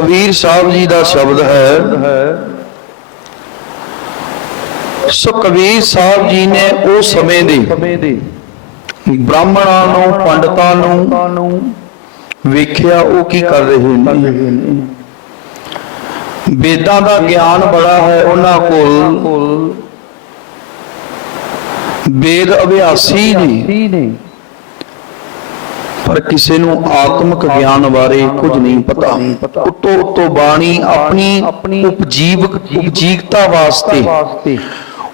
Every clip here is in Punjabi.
ਕਬੀਰ ਸਾਹਿਬ ਜੀ ਦਾ ਸ਼ਬਦ ਹੈ। ਸੋ ਕਬੀਰ ਸਾਹਿਬ ਜੀ ਨੇ ਉਹ ਸਮੇਂ ਦੇ ਬ੍ਰਾਹਮਣਾਂ ਨੂੰ, ਪੰਡਤਾਂ ਨੂੰ ਵੇਖਿਆ, ਉਹ ਕੀ ਕਰ ਰਹੇ ਨੇ? ਵੇਦਾਂ ਦਾ ਗਿਆਨ ਬੜਾ ਹੈ ਉਹਨਾਂ ਕੋਲ। ਵੇਦ ਅਭਿਆਸੀ ਨੇ। ਪਰ ਕਿਸੇ ਨੂੰ ਆਤਮਿਕ ਗਿਆਨ ਬਾਰੇ ਕੁਝ ਨਹੀਂ ਪਤਾ। ਉਤੋਂ ਉਤੋਂ ਬਾਣੀ ਆਪਣੀ ਉਪਜੀਵਕ ਉਪਜੀਵਕਤਾ ਵਾਸਤੇ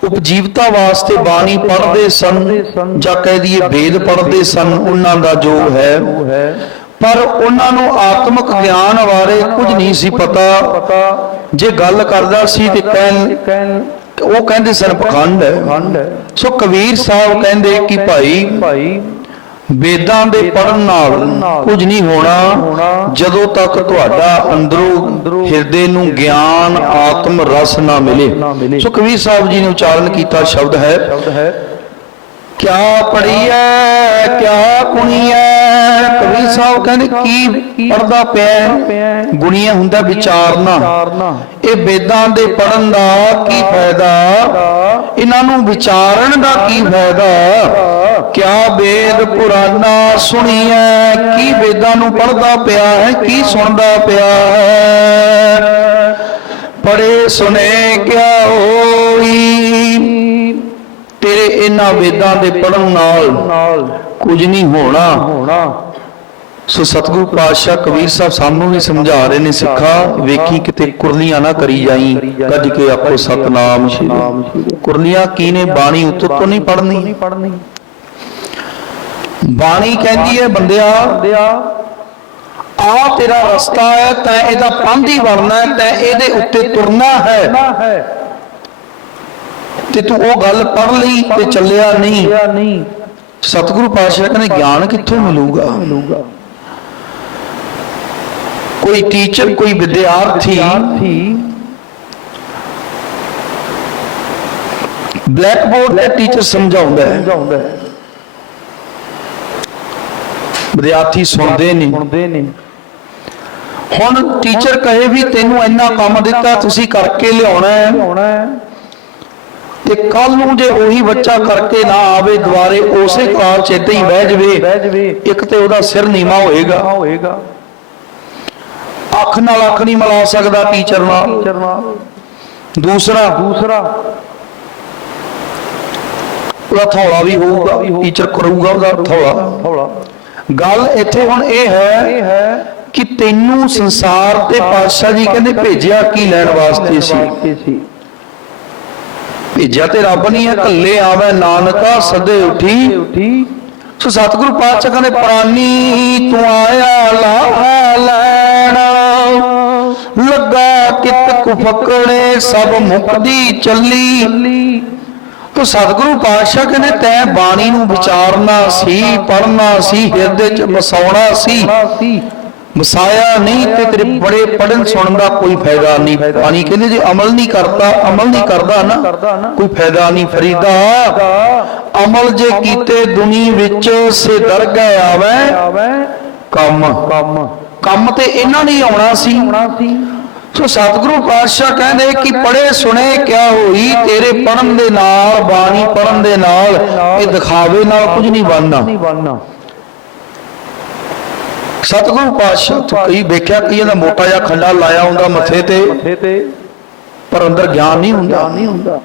ਉਪਜੀਵਤਾ ਵਾਸਤੇ ਬਾਣੀ ਪੜ੍ਹਦੇ ਸਨ ਜਾਂ ਕਹਿ ਦਈਏ ਵੇਦ ਪੜ੍ਹਦੇ ਸਨ, ਉਹਨਾਂ ਦਾ ਜੋ ਹੈ। ਪਰ ਉਹਨਾਂ ਨੂੰ ਆਤਮਿਕ ਗਿਆਨ ਬਾਰੇ ਕੁਝ ਨਹੀਂ ਸੀ ਪਤਾ। ਜੇ ਗੱਲ ਕਰਦਾ ਸੀ ਤੇ ਕਹਿਣ ਕਹਿਣ ਉਹ ਕਹਿੰਦੇ ਸਨ ਪਖੰਡ ਹੈ। ਖੰਡ ਹੈ ਸੋ ਕਬੀਰ ਸਾਹਿਬ ਕਹਿੰਦੇ ਕਿ ਭਾਈ ਭਾਈ ਵੇਦਾਂ ਦੇ ਪੜਨ ਨਾਲ ਕੁਝ ਨਹੀਂ ਹੋਣਾ ਜਦੋਂ ਤੱਕ ਤੁਹਾਡਾ ਅੰਦਰੋਂ ਹਿਰਦੇ ਨੂੰ ਗਿਆਨ ਆਤਮ ਰਸ ਨਾ ਮਿਲੇ। ਸੋ ਕਬੀਰ ਸਾਹਿਬ ਜੀ ਨੇ ਉਚਾਰਨ ਕੀਤਾ ਸ਼ਬਦ ਹੈ ਸ਼ਬਦ ਹੈ ਕਿਆ ਪੜੀਐ ਕਿਆ ਕੁਣੀਐ? ਕਬੀਰ ਸਾਹਿਬ ਕਹਿੰਦੇ, ਕੀ ਪੜਦਾ ਪਿਆ ਹੈ? ਹੁੰਦਾ ਵਿਚਾਰਨਾ। ਇਹ ਵੇਦਾਂ ਦੇ ਪੜਨ ਦਾ ਕੀ ਫਾਇਦਾ? ਇਹਨਾਂ ਨੂੰ ਵਿਚਾਰਨ ਦਾ ਕੀ ਫਾਇਦਾ? ਕਿਆ ਵੇਦ ਪੁਰਾਣਾ ਸੁਣੀਐ? ਕੀ ਵੇਦਾਂ ਨੂੰ ਪੜਦਾ ਪਿਆ ਹੈ? ਕੀ ਸੁਣਦਾ ਪਿਆ ਹੈ? ਪੜੇ ਸੁਨੇ ਕਿਆ ਹੋਈ? ਤੇਰੇ ਇਹਨਾਂ ਵੇਦਾਂ ਦੇ ਪੜਨ ਨਾਲ ਕੁਝ ਨਹੀਂ ਹੋਣਾ। ਸੋ ਸਤਿਗੁਰੂ ਪਾਤਸ਼ਾਹ ਕਬੀਰ ਸਾਹਿਬ ਸਾਨੂੰ ਵੀ ਸਮਝਾ ਰਹੇ ਨੇ ਸਿੱਖਾ ਵੇਖੀ ਕਿਤੇ ਕੁਰਲੀਆਂ ਨਾ ਕਰੀ ਜਾਈ ਗੱਜ ਕੇ ਆਪੋ ਸਤਨਾਮ ਸ਼੍ਰੀ ਕੁਰਲੀਆਂ ਕੀ ਨੇ ਬਾਣੀ ਉੱਤੋਂ ਤੋਂ ਨਹੀਂ ਪੜਨੀ ਬਾਣੀ ਕਹਿੰਦੀ ਹੈ ਬੰਦਿਆ ਦਿਆ ਆ ਤੇਰਾ ਰਸਤਾ ਹੈ ਤੈਂ ਇਹਦਾ ਪੰਧ ਹੀ ਵੜਨਾ ਹੈ ਤੈਂ ਇਹਦੇ ਉੱਤੇ ਤੁਰਨਾ ਹੈ। ਤੇ ਤੂੰ ਉਹ ਗੱਲ ਪੜ ਲਈ ਤੇ ਚੱਲਿਆ ਨਹੀਂ। ਨਹੀਂ। ਸਤਿਗੁਰੂ ਪਾਤਸ਼ਾਹ ਕਹਿੰਦੇ ਗਿਆਨ ਕਿੱਥੋਂ ਮਿਲੂਗਾ? ਕੋਈ ਟੀਚਰ ਕੋਈ ਵਿਦਿਆਰਥੀ ਬਲੈਕ ਬੋਰਡ ਤੇ ਟੀਚਰ ਸਮਝਾਉਂਦਾ ਹੈ। ਵਿਦਿਆਰਥੀ ਸੁਣਦੇ ਨੇ ਸੁਣਦੇ ਨੇ ਹੁਣ ਟੀਚਰ ਕਹੇ ਵੀ ਤੈਨੂੰ ਇੰਨਾ ਕੰਮ ਦਿੱਤਾ ਤੁਸੀਂ ਕਰਕੇ ਲਿਆਉਣਾ ਹੈ। ਆਉਣਾ ਹੈ। ਤੇ ਕੱਲ ਨੂੰ ਜੇ ਉਹੀ ਬੱਚਾ ਕਰਕੇ ਨਾ ਆਵੇ ਦੁਬਾਰੇ, ਉਸੇ ਕਲਾਸ 'ਚ ਹੀ ਬਹਿ ਜਵੇ, ਇੱਕ ਤੇ ਉਹਦਾ ਸਿਰ ਨੀਵਾ ਹੋਏਗਾ। ਅੱਖ ਨਾਲ ਅੱਖ ਨਹੀਂ ਮਿਲਾ ਸਕਦਾ ਟੀਚਰ ਨਾਲ। ਦੂਸਰਾ ਦੂਸਰਾ ਉਹਦਾ ਥੌਲਾ ਵੀ ਹੋਊਗਾ, ਟੀਚਰ ਕਰੂਗਾ ਉਹਦਾ ਥੌਲਾ ਗੱਲ ਇੱਥੇ ਹੁਣ ਇਹ ਹੈ ਇਹ ਹੈ ਕਿ ਤੈਨੂੰ ਸੰਸਾਰ ਤੇ ਪਾਤਸ਼ਾਹ ਜੀ ਕਹਿੰਦੇ ਭੇਜਿਆ ਕੀ ਲੈਣ ਵਾਸਤੇ ਸੀ? ਭੇਜਿਆ ਤੇ ਰੱਬ ਨਹੀਂ ਹੈ ਕੱਲੇ ਆਵੇ ਨਾਨਕਾ, ਸਦੇ ਉਠੀ। ਸੋ ਸਤਿਗੁਰੂ ਪਾਤਸ਼ਾਹ ਕਹਿੰਦੇ, ਪ੍ਰਾਨੀ, ਤੂੰ ਆਇਆ, ਲਾਹ ਲੈਣ। ਲੱਗਾ ਕਿਤ ਕੁਫਕੜੇ, ਸਭ ਮੁਕਦੀ ਚੱਲੀ। ਚੱਲੀ ਤੋ ਸਤਿਗੁਰੂ ਪਾਤਸ਼ਾਹ ਕਹਿੰਦੇ, ਤੈ ਬਾਣੀ ਨੂੰ ਵਿਚਾਰਨਾ ਸੀ ਪੜਨਾ ਸੀ, ਹਿਰਦੇ ਚ ਵਸਾਉਣਾ ਸੀ। ਵਸਾਇਆ ਨਹੀਂ ਤੇ ਤੇਰੇ ਬੜੇ ਪੜਨ ਸੁਣਨ ਦਾ ਕੋਈ ਫਾਇਦਾ ਨਹੀਂ। ਪਾਣੀ ਕਹਿੰਦੇ ਜੇ ਅਮਲ ਨਹੀਂ ਕਰਦਾ, ਅਮਲ ਨਹੀਂ ਕਰਦਾ ਨਾ, ਕੋਈ ਫਾਇਦਾ ਨਹੀਂ। ਫਰੀਦਾ, ਅਮਲ ਜੇ ਕੀਤੇ ਦੁਨੀ ਵਿੱਚ ਸੇ ਦਰਗਹਿ ਆਵੇ, ਕੰਮ। ਕੰਮ ਕੰਮ ਤੇ ਇਹਨਾਂ ਨੇ ਆਉਣਾ ਸੀ। ਸੋ ਸਤਿਗੁਰੂ ਪਾਤਸ਼ਾਹ ਕਹਿੰਦੇ ਕਿ ਪੜੇ ਸੁਣੇ ਕਿਆ ਹੋਈ, ਤੇਰੇ ਪੜਨ ਦੇ ਨਾਲ, ਬਾਣੀ ਪੜਨ ਦੇ ਨਾਲ, ਇਹ ਦਿਖਾਵੇ ਨਾਲ ਕੁਝ ਨਹੀਂ ਨਹੀਂ ਬਣਨਾ। ਸਤਿਗੁਰੂ ਪਾਤਸ਼ਾਹ, ਤੂੰ ਕਈ ਵੇਖਿਆ, ਕਈਆਂ ਦਾ ਮੋਟਾ ਜਿਹਾ ਖੰਡਾ ਲਾਇਆ ਹੁੰਦਾ ਮੱਥੇ ਤੇ, ਪਰ ਅੰਦਰ ਗਿਆਨ ਨਹੀਂ ਹੁੰਦਾ। ਨਹੀਂ ਹੁੰਦਾ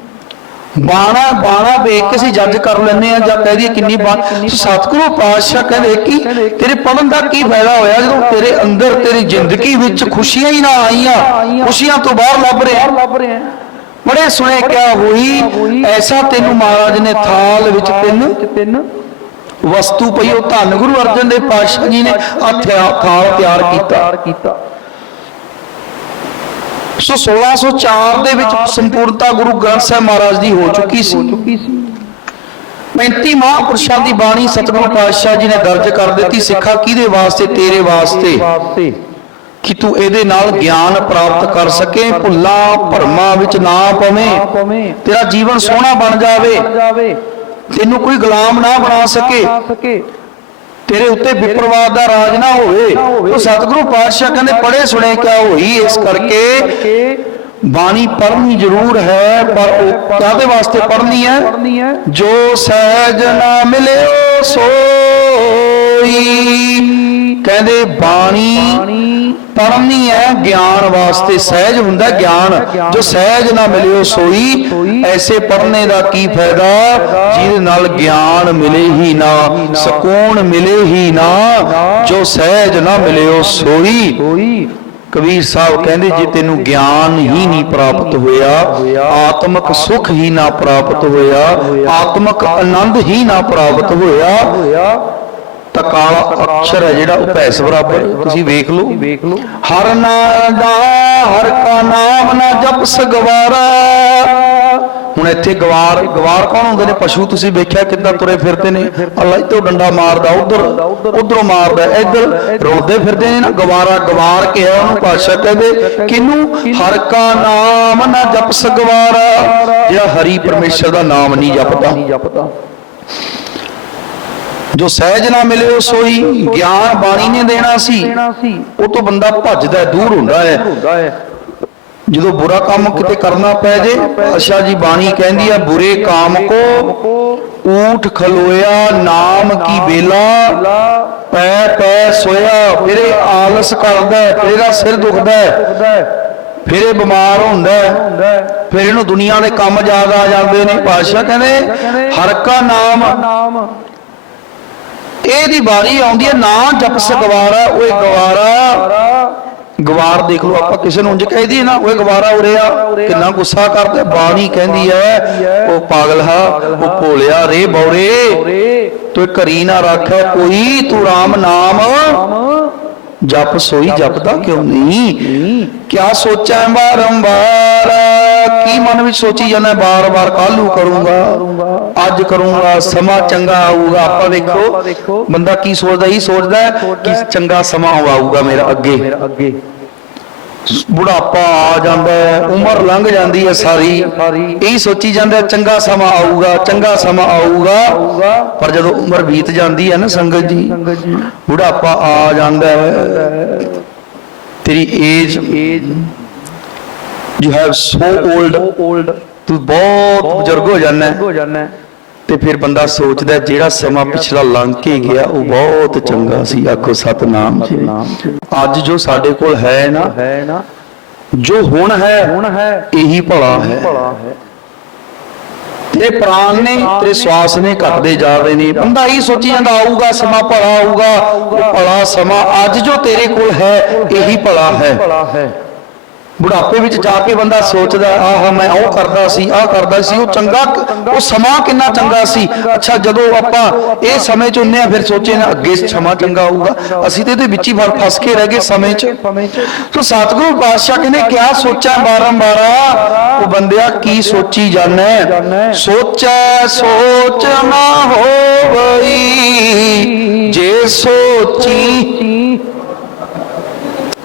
ਬਾਣਾ ਬਾਣਾ ਵੇਖ ਕੇ ਅਸੀਂ ਜੱਜ ਕਰ ਲੈਂਦੇ ਆ ਜਾਂ ਕਹਿ ਦਈਏ ਕਿੰਨੀ ਬਾਣ। ਸਤਿਗੁਰੂ ਪਾਤਸ਼ਾਹ ਕਹਿੰਦੇ ਕਿ ਤੇਰੇ ਪੜਨ ਦਾ ਕੀ ਫਾਇਦਾ ਹੋਇਆ ਜਦੋਂ ਤੇਰੇ ਅੰਦਰ ਤੇਰੀ ਜ਼ਿੰਦਗੀ ਵਿੱਚ ਖੁਸ਼ੀਆਂ ਹੀ ਨਾ ਆਈਆਂ, ਖੁਸ਼ੀਆਂ ਤੋਂ ਬਾਹਰ ਲੱਭ ਰਿਹਾ ਰਹੇ ਬੜੇ ਸੁਣੇ ਕਿਆ ਹੋਈ, ਐਸਾ ਤੈਨੂੰ ਮਹਾਰਾਜ ਨੇ ਥਾਲ ਵਿੱਚ ਤਿੰਨ ਤਿੰਨ ਵਸਤੂ ਪਈ ਉਹ ਧੰਨ ਗੁਰੂ ਅਰਜਨ ਦੇਵ ਪਾਤਸ਼ਾਹ ਜੀ ਨੇ ਆ ਥਾਲ ਤਿਆਰ ਕੀਤਾ। ਸੋ 1604 ਦੇ ਵਿੱਚ ਸੰਪੂਰਨਤਾ ਗੁਰੂ ਗ੍ਰੰਥ ਸਾਹਿਬ ਮਹਾਰਾਜ ਦੀ ਹੋ ਚੁੱਕੀ ਸੀ। 35 ਮਹਾਂਪੁਰਸ਼ਾਂ ਦੀ ਬਾਣੀ ਸਤਿਗੁਰੂ ਪਾਤਸ਼ਾਹ ਜੀ ਨੇ ਦਰਜ ਕਰ ਦਿੱਤੀ ਸਿੱਖਾ ਕਿਹਦੇ ਵਾਸਤੇ? ਤੇਰੇ ਵਾਸਤੇ। ਕਿ ਤੂੰ ਇਹਦੇ ਨਾਲ ਗਿਆਨ ਪ੍ਰਾਪਤ ਕਰ ਸਕੇ, ਭੁੱਲਾਂ ਭਰਮਾਂ ਵਿੱਚ ਨਾ ਪਵੇਂ, ਤੇਰਾ ਜੀਵਨ ਸੋਹਣਾ ਬਣ ਜਾਵੇ। ਤੈਨੂੰ ਕੋਈ ਗੁਲਾਮ ਨਾ ਬਣਾ ਸਕੇ। ਤੇਰੇ ਉੱਤੇ ਵਿਪਰਵਾਦ ਦਾ ਰਾਜ ਨਾ ਹੋਵੇ। ਉਹ ਸਤਿਗੁਰੂ ਪਾਤਸ਼ਾਹ ਕਹਿੰਦੇ ਪੜੇ ਸੁਣੇ ਕਿਆ ਹੋਈ? ਇਸ ਕਰਕੇ ਬਾਣੀ ਪੜ੍ਹਨੀ ਜ਼ਰੂਰ ਹੈ ਪਰ ਉਹ ਕਾਹਦੇ ਵਾਸਤੇ ਪੜ੍ਹਨੀ ਹੈ? ਜੋ ਸਹਿਜ ਨਾ ਮਿਲਿਓ ਸੋਈ ਕਹਿੰਦੇ ਬਾਣੀ ਪੜਨੀ ਹੈ, ਗਿਆਨ ਵਾਸਤੇ ਸਹਿਜ ਹੁੰਦਾ ਗਿਆਨ ਜੋ ਸਹਿਜ ਨਾ ਮਿਲਿਓ ਸੋਈ, ਐਸੇ ਪੜ੍ਹਨੇ ਦਾ ਕੀ ਫਾਇਦਾ? ਜਿਹਦੇ ਨਾਲ ਗਿਆਨ ਮਿਲੇ ਹੀ ਨਾ, ਸਕੂਨ ਮਿਲੇ ਹੀ ਨਾ, ਜੋ ਸਹਿਜ ਨਾ ਮਿਲਿਓ ਸੋਈ। ਕਬੀਰ ਸਾਹਿਬ ਕਹਿੰਦੇ, ਜੇ ਤੈਨੂੰ ਗਿਆਨ ਹੀ ਨਹੀਂ ਪ੍ਰਾਪਤ ਹੋਇਆ, ਆਤਮਿਕ ਸੁਖ ਹੀ ਨਾ ਪ੍ਰਾਪਤ ਹੋਇਆ, ਆਤਮਿਕ ਆਨੰਦ ਹੀ ਨਾ ਪ੍ਰਾਪਤ ਹੋਇਆ ਤਾਂ ਕਾਲਾ ਅਕਸ਼ਰ ਹੈ ਜਿਹੜਾ, ਉਹ ਭੈਸ ਬਰਾਬਰ ਤੁਸੀਂ ਵੇਖ ਲਓ। ਹਰ ਨਾਮ ਦਾ, ਹਰ ਕਾ ਨਾਮ ਨਾ ਜਪ ਸਗਵਾਰਾ। ਹੁਣ ਇੱਥੇ ਗਵਾਰ ਗਵਾਰ ਕੌਣ ਹੁੰਦੇ ਨੇ? ਪਸ਼ੂ ਤੁਸੀਂ ਵੇਖਿਆ ਕਿੱਦਾਂ ਤੁਰੇ ਫਿਰਦੇ ਨੇ? ਅੱਲਾ ਇੱਥੋਂ ਡੰਡਾ ਮਾਰਦਾ, ਉਧਰ, ਉਧਰੋਂ ਮਾਰਦਾ, ਇੱਧਰ। ਰੋਲਦੇ ਫਿਰਦੇ ਨੇ ਨਾ, ਗਵਾਰਾ ਗਵਾਰ ਕਿਹਾ ਉਹਨੂੰ ਪਾਸ਼ਾ ਕਹਿੰਦੇ, ਕਿਨੂੰ? ਹਰ ਕਾ ਨਾਮ ਨਾ ਜਪ ਸਗਵਾਰਾ। ਜਿਹੜਾ ਹਰੀ ਪਰਮੇਸ਼ਰ ਦਾ ਨਾਮ ਨਹੀਂ ਜਪਦਾ। ਜੋ ਸਹਿਜ ਨਾ ਮਿਲੇ ਉਹ ਸੋਈ ਗਿਆਨ ਬਾਣੀ ਨੇ ਦੇਣਾ ਸੀ, ਉਹ ਤੋਂ ਬੰਦਾ ਭੱਜਦਾ ਦੂਰ ਹੁੰਦਾ ਹੈ। ਜਦੋਂ ਬੁਰਾ ਕੰਮ ਕਿਤੇ ਕਰਨਾ ਪੈ ਜੇ, ਅੱਛਾ ਜੀ ਬਾਣੀ ਕਹਿੰਦੀ ਆ, ਬੁਰੇ ਕਾਮ ਕੋ ਊਠ ਖਲੋਇਆ, ਨਾਮ ਕੀ ਬੇਲਾ, ਪੈ ਪੈ ਸੋਇਆ, ਫਿਰ ਇਹ ਆਲਸ ਕਰਦਾ ਫਿਰ ਇਹਦਾ ਸਿਰ ਦੁਖਦਾ ਹੈ, ਫਿਰ ਇਹ ਬਿਮਾਰ ਹੁੰਦਾ ਹੈ, ਫਿਰ ਇਹਨੂੰ ਦੁਨੀਆ ਦੇ ਕੰਮ ਯਾਦ ਆ ਜਾਂਦੇ ਨੇ, ਪਾਤਸ਼ਾਹ ਕਹਿੰਦੇ, ਹਰ ਕਾ ਨਾਮ ਇਹਦੀ ਵਾਰੀ ਆਉਂਦੀ ਹੈ, ਨਾ ਜਪ ਸਗਵਾਰਾ, ਓਏ ਗਵਾਰਾ। ਗਵਾਰ ਦੇਖ ਲਓ, ਆਪਾਂ ਕਿਸੇ ਨੂੰ ਉਂਝ ਕਹਿਦੀ ਨਾ, ਓਏ ਗਵਾਰਾ ਉਰਿਆ ਕਿੰਨਾ ਗੁੱਸਾ ਕਰਦਾ, ਬਾਣੀ ਕਹਿੰਦੀ ਹੈ, ਉਹ ਪਾਗਲ ਹਾ, ਉਹ ਭੋਲਿਆ ਰੇ ਬੌਰੇ। ਤੂੰ ਘਰੀ ਨਾ ਰੱਖੈ, ਕੋਈ ਤੂੰ RAM ਨਾਮ। ਜਪ ਸੋਈ ਜਪਦਾ ਕਿਉਂ ਨਹੀਂ? ਕਿਆ ਸੋਚਾਂ ਬਾਰੰਬਾਰ ਕੀ ਮਨ ਵਿੱਚ ਸੋਚੀ ਜਾਂਦਾ ਬਾਰ-ਬਾਰ ਕਾਲੂ ਕਰੂੰਗਾ? ਅੱਜ ਕਰੂੰਗਾ, ਸਮਾਂ ਚੰਗਾ ਆਊਗਾ। ਆਪਾਂ ਦੇਖੋ, ਬੰਦਾ ਕੀ ਸੋਚਦਾ, ਇਹ ਸੋਚਦਾ ਕਿ ਚੰਗਾ ਸਮਾਂ ਆਊਗਾ ਮੇਰਾ ਅੱਗੇ। ਬੁਢਾਪਾ ਆ ਜਾਂਦਾ ਉਮਰ ਲੰਘ ਜਾਂਦੀ ਹੈ ਸਾਰੀ। ਇਹੀ ਸੋਚੀ ਜਾਂਦਾ ਚੰਗਾ ਸਮਾਂ ਆਊਗਾ, ਚੰਗਾ ਸਮਾਂ ਆਊਗਾ। ਪਰ ਜਦੋਂ ਉਮਰ ਬੀਤ ਜਾਂਦੀ ਹੈ ਨਾ ਸੰਗਤ ਜੀ, ਬੁਢਾਪਾ ਆ ਜਾਂਦਾ ਹੈ। ਤੇਰੀ age you have so old old ਤੂੰ ਬਹੁਤ ਬਜ਼ੁਰਗ ਹੋ ਜਾਂਦਾ ਹੈ। ਜਾਣਾ ਤੇ ਫਿਰ ਬੰਦਾ ਸੋਚਦਾ ਜਿਹੜਾ ਸਮਾਂ ਪਿਛਲਾ ਲੰਘ ਕੇ ਗਿਆ ਉਹ ਬਹੁਤ ਚੰਗਾ ਸੀ। ਆਖੋ ਸਤਨਾਮ ਜੀ। ਅੱਜ ਜੋ ਸਾਡੇ ਕੋਲ ਹੈ ਨਾ ਹੈ ਨਾ ਜੋ ਹੁਣ ਹੈ ਹੁਣ ਹੈ ਇਹੀ ਭਲਾ ਹੈ। ਤੇਰੇ ਪ੍ਰਾਣ ਨੇ ਤੇਰੇ ਸਵਾਸ ਨੇ ਘਟਦੇ ਜਾ ਰਹੇ ਨੇ। ਬੰਦਾ ਇਹੀ ਸੋਚੀ ਜਾਂਦਾ ਆਊਗਾ ਸਮਾਂ ਭਲਾ ਆਊਗਾ ਭਲਾ ਸਮਾਂ ਅੱਜ ਜੋ ਤੇਰੇ ਕੋਲ ਹੈ ਇਹੀ ਭਲਾ ਹੈ। ਬੁਢਾਪੇ ਵਿੱਚ ਜਾ ਕੇ ਬੰਦਾ ਸੋਚਦਾ, ਆਹ, ਮੈਂ ਉਹ ਕਰਦਾ ਸੀ, ਆਹ ਕਰਦਾ ਸੀ, ਉਹ ਚੰਗਾ ਉਹ ਸਮਾਂ ਕਿੰਨਾ ਚੰਗਾ ਸੀ? ਅੱਛਾ, ਜਦੋਂ ਆਪਾਂ ਇਹ ਸਮੇਂ ਚ ਹੁੰਨੇ ਆ ਫਿਰ ਸੋਚੇ ਨਾ ਅੱਗੇ ਸਮਾਂ ਚੰਗਾ ਆਊਗਾ ਅਸੀਂ ਤੇ ਇਹਦੇ ਵਿੱਚ ਹੀ ਫਸ ਕੇ ਰਹਿ ਗਏ ਸਮੇਂ ਚ। ਤੋ ਸਤਿਗੁਰੂ ਪਾਤਸ਼ਾਹ ਕਹਿੰਦੇ, ਕਿਆ ਸੋਚਾਂ ਬਾਰੰਬਾਰਾ ਉਹ ਬੰਦਿਆ, ਕੀ ਸੋਚੀ ਜਾਂਦਾ ਸੋਚੈ, ਸੋਚ ਨਾ ਹੋਵਈ। ਜੇ ਸੋਚੀ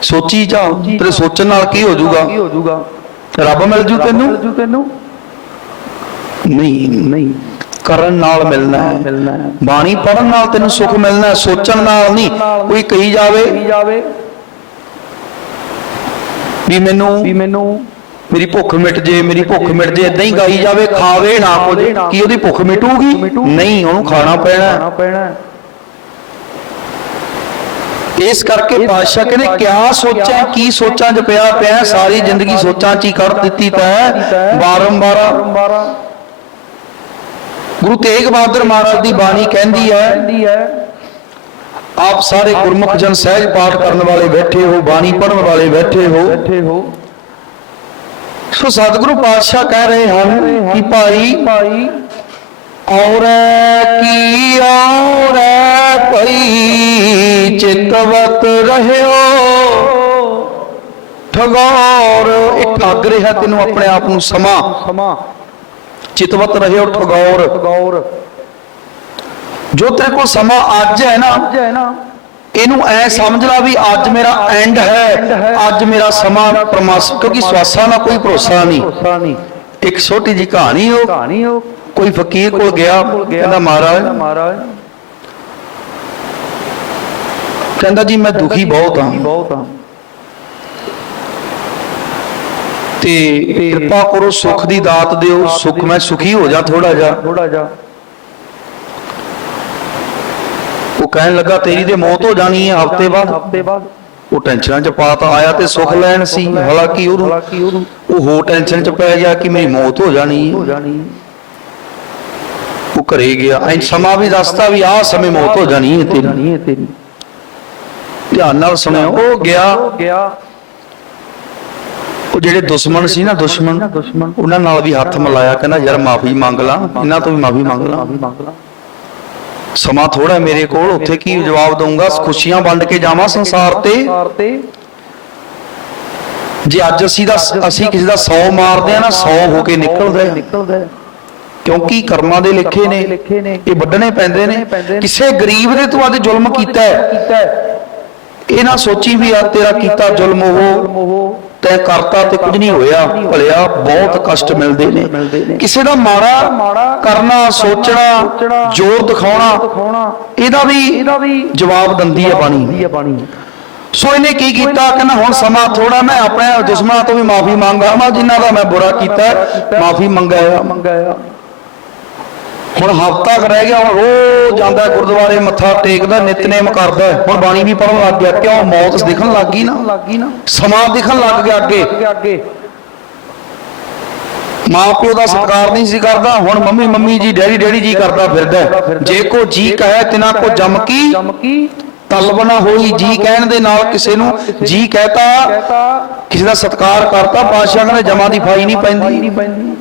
ਸੋਚੀ ਜਾ ਤੇਰੇ ਸੋਚਣ ਨਾਲ ਕੀ ਹੋ ਜਾਊਗਾ? ਰੱਬ ਮਿਲ ਜੂ ਤੈਨੂੰ? ਨਹੀਂ ਨਹੀਂ। ਕਰਨ ਨਾਲ ਮਿਲਣਾ ਹੈ। ਬਾਣੀ ਪੜਨ ਨਾਲ ਤੈਨੂੰ ਸੁੱਖ ਮਿਲਣਾ ਹੈ। ਸੋਚਣ ਨਾਲ ਨਹੀਂ। ਕੋਈ ਕਹੀ ਜਾਵੇ ਵੀ ਮੈਨੂੰ ਵੀ ਮੈਨੂੰ ਮੇਰੀ ਭੁੱਖ ਮਿਟ ਜੇ ਮੇਰੀ ਭੁੱਖ ਮਿਟ ਜੇ ਇਦਾਂ ਹੀ ਗਾਈ ਜਾਵੇ ਖਾਵੇ ਨਾ ਕੁਝ। ਕੀ ਉਹਦੀ ਭੁੱਖ ਮਿਟੂਗੀ? ਨਹੀਂ ਉਹਨੂੰ ਖਾਣਾ ਪੈਣਾ ਹੈ। ਖਾਣਾ ਪੈਣਾ ਹੈ। ਇਸ ਕਰਕੇ ਪਾਤਸ਼ਾਹ ਕਹਿੰਦੇ ਕਿਆ ਸੋਚਾਂ ਕੀ ਸੋਚਾਂ 'ਚ ਪਿਆ ਪਿਆ ਸਾਰੀ ਜ਼ਿੰਦਗੀ ਸੋਚਾਂ 'ਚ ਹੀ ਕੱਢ ਦਿੱਤੀ ਤੈ ਬਾਰੰਬਾਰ ਬਾਰਾਂ ਗੁਰੂ ਤੇਗ ਬਹਾਦਰ ਮਹਾਰਾਜ ਦੀ ਬਾਣੀ ਕਹਿੰਦੀ ਹੈ ਆਪ ਸਾਰੇ ਗੁਰਮੁਖ ਜਨ ਸਹਿਜ ਪਾਠ ਕਰਨ ਵਾਲੇ ਬੈਠੇ ਹੋ ਬਾਣੀ ਪੜਨ ਵਾਲੇ ਬੈਠੇ ਹੋ। ਬੈਠੇ ਹੋ। ਸੋ ਸਤਿਗੁਰੂ ਪਾਤਸ਼ਾਹ ਕਹਿ ਰਹੇ ਹਨ ਕਿ ਭਾਈ ਭਾਈ ਔਰੈ ਕੀ ਔਰੈ ਪਈ ਚਿਤਵਤ ਰਹਿਓ? ਠਗੌਰ, ਇਹ ਠੱਗ ਤੈਨੂੰ ਆਪਣੇ ਆਪ ਨੂੰ ਸਮਾਂ। ਚਿਤਵਤ ਰਹਿਓ ਠਗੌਰ। ਜੋ ਤੇਰੇ ਕੋਲ ਸਮਾਂ ਅੱਜ ਹੈ ਨਾ ਅੱਜ ਹੈ ਨਾ ਇਹਨੂੰ ਐ ਸਮਝ ਲਾ ਵੀ ਅੱਜ ਮੇਰਾ ਐਂਡ ਹੈ। ਅੱਜ ਮੇਰਾ ਸਮਾਂ ਪਰਮਾਸ ਕਿਉਂਕਿ ਸਵਾਸਾਂ ਦਾ ਕੋਈ ਭਰੋਸਾ ਨਹੀਂ। ਇੱਕ ਛੋਟੀ ਜੀ ਕਹਾਣੀ ਕਹਾਣੀ ਉਹ ਕੋਈ ਫਕੀਰ ਕੋਲ ਗਿਆ, ਕਹਿੰਦਾ ਮਹਾਰਾਜ ਮਹਾਰਾਜ ਕਹਿੰਦਾ ਜੀ ਮੈਂ ਦੁਖੀ ਬਹੁਤ ਹਾਂ। ਤੇ ਕਿਰਪਾ ਕਰੋ, ਸੁੱਖ ਦੀ ਦਾਤ ਦਿਓ, ਸੁੱਖ ਮੈਂ ਸੁਖੀ ਹੋ ਜਾ ਥੋੜਾ ਜਿਹਾ। ਉਹ ਕਹਿਣ ਲੱਗਾ, ਤੇਰੀ ਤੇ ਮੌਤ ਹੋ ਜਾਣੀ ਹੈ ਹਫ਼ਤੇ ਬਾਅਦ। ਹਫ਼ਤੇ ਬਾਅਦ ਉਹ ਟੈਨਸ਼ਨਾਂ ਚ ਪਾਤਾ ਆਇਆ ਤੇ ਸੁੱਖ ਲੈਣ ਸੀ। ਹਾਲਾਂਕਿ ਉਹਨੂੰ ਉਹ ਹੋਰ ਟੈਨਸ਼ਨ ਚ ਪੈ ਗਿਆ ਕਿ ਮੇਰੀ ਮੌਤ ਹੋ ਜਾਣੀ ਹੋ। ਹੈ ਜਾਣੀ ਘਰੇ ਗਿਆ। ਐਂ ਸਮਾਂ ਵੀ ਦੱਸਦਾ ਵੀ ਆਹ ਸਮੇਂ ਮੌਤ ਹੋ ਜਾਣੀ ਹੈ ਤੇਰੀ। ਧਿਆਨ ਨਾਲ ਸੁਣਿਓ। ਉਹ ਗਿਆ। ਉਹ ਜਿਹੜੇ ਦੁਸ਼ਮਣ ਸੀ ਨਾ ਦੁਸ਼ਮਣ, ਉਹਨਾਂ ਨਾਲ ਵੀ ਹੱਥ ਮਿਲਾਇਆ, ਕਹਿੰਦਾ, ਯਾਰ, ਮਾਫੀ ਮੰਗ ਲਾ, ਇਹਨਾਂ ਤੋਂ ਵੀ ਮਾਫੀ ਮੰਗ ਲਾ। ਸਮਾਂ ਥੋੜਾ ਮੇਰੇ ਕੋਲ, ਉੱਥੇ ਕੀ ਜਵਾਬ ਦਊਂਗਾ? ਖੁਸ਼ੀਆਂ ਵੰਡ ਕੇ ਜਾਵਾਂ ਸੰਸਾਰ ਤੇ? ਸੰਸਾਰ ਤੇ ਜੇ ਅੱਜ ਅਸੀਂ ਦਾ ਅਸੀਂ ਕਿਸੇ ਦਾ 100 ਮਾਰਦੇ ਆ ਨਾ 100 ਹੋ ਕੇ ਨਿਕਲਦਾ ਹੈ। ਕਿਉਂਕਿ ਕਰਮਾਂ ਦੇ ਲਿਖੇ ਨੇ ਇਹ ਵੱਢਣੇ ਪੈਂਦੇ ਨੇ। ਕਿਸੇ ਗਰੀਬ ਦੇ ਤੂੰ ਅੱਜ ਜ਼ੁਲਮ ਕੀਤਾ ਇਹ ਨਾ ਸੋਚੀ ਵੀ ਆ ਤੇਰਾ ਕੀਤਾ ਜ਼ੁਲਮ ਉਹ। ਤੈਂ ਕਰਤਾ ਤੇ ਕੁਝ ਨਹੀਂ ਹੋਇਆ। ਭਲਿਆ ਬਹੁਤ ਕਸ਼ਟ ਮਿਲਦੇ ਨੇ। ਕਿਸੇ ਦਾ ਮਾੜਾ ਕਰਨਾ ਸੋਚਣਾ ਜ਼ੋਰ ਦਿਖਾਉਣਾ ਇਹਦਾ ਵੀ ਜਵਾਬ ਦੰਦੀ ਹੈ ਬਾਣੀ। ਸੋ ਇਹਨੇ ਕੀ ਕੀਤਾ? ਕਹਿੰਦਾ ਹੁਣ ਸਮਾਂ ਥੋੜਾ ਮੈਂ ਆਪਣੇ ਦੁਸ਼ਮਣਾਂ ਤੋਂ ਵੀ ਮਾਫੀ ਮੰਗਾ ਮੈਂ ਜਿਨ੍ਹਾਂ ਦਾ ਮੈਂ ਬੁਰਾ ਕੀਤਾ ਮਾਫੀ ਮੰਗਾਇਆ। ਮੰਗਾਇਆ। ਹੁਣ ਹਫਤਾ ਕੁ ਰਹਿ ਗਿਆ, ਹੁਣ ਰੋਜ਼ ਜਾਂਦਾ ਗੁਰਦੁਆਰੇ, ਮੱਥਾ ਟੇਕਦਾ, ਨਿਤਨੇਮ ਕਰਦਾ। ਹੁਣ ਬਾਣੀ ਵੀ ਪੜਨ ਲੱਗ ਗਿਆ, ਕਿਉਂ? ਮੌਤ ਦਿਖਣ ਲੱਗ ਗਈ ਨਾ। ਸਮਾਂ ਦਿਖਣ ਲੱਗ ਗਿਆ ਅੱਗੇ। ਮਾਂ ਪਿਓ ਦਾ ਸਤਿਕਾਰ ਨਹੀਂ ਸੀ ਕਰਦਾ, ਹੁਣ mummy mummy ji, daddy daddy ji ਕਰਦਾ ਫਿਰਦਾ ਜੇ ਕੋ ਜੀ ਕਹੇ, ਤਿਨਾ ਕੋ ਜਮ ਕੀ? ਚਮਕੀ ਹੋਈ ਜੀ ਕਹਿਣ ਦੇ ਨਾਲ ਕਿਸੇ ਨੂੰ ਜੀ ਕਹਤਾ ਕਹਤਾ ਕਿਸੇ ਦਾ ਸਤਿਕਾਰ ਕਰਤਾ, ਪਾਤਸ਼ਾਹ ਕਹਿੰਦੇ ਜਮਾ ਦੀ ਫਾਈ ਨਹੀਂ ਪੈਂਦੀ ਨਹੀਂ ਪੈਂਦੀ।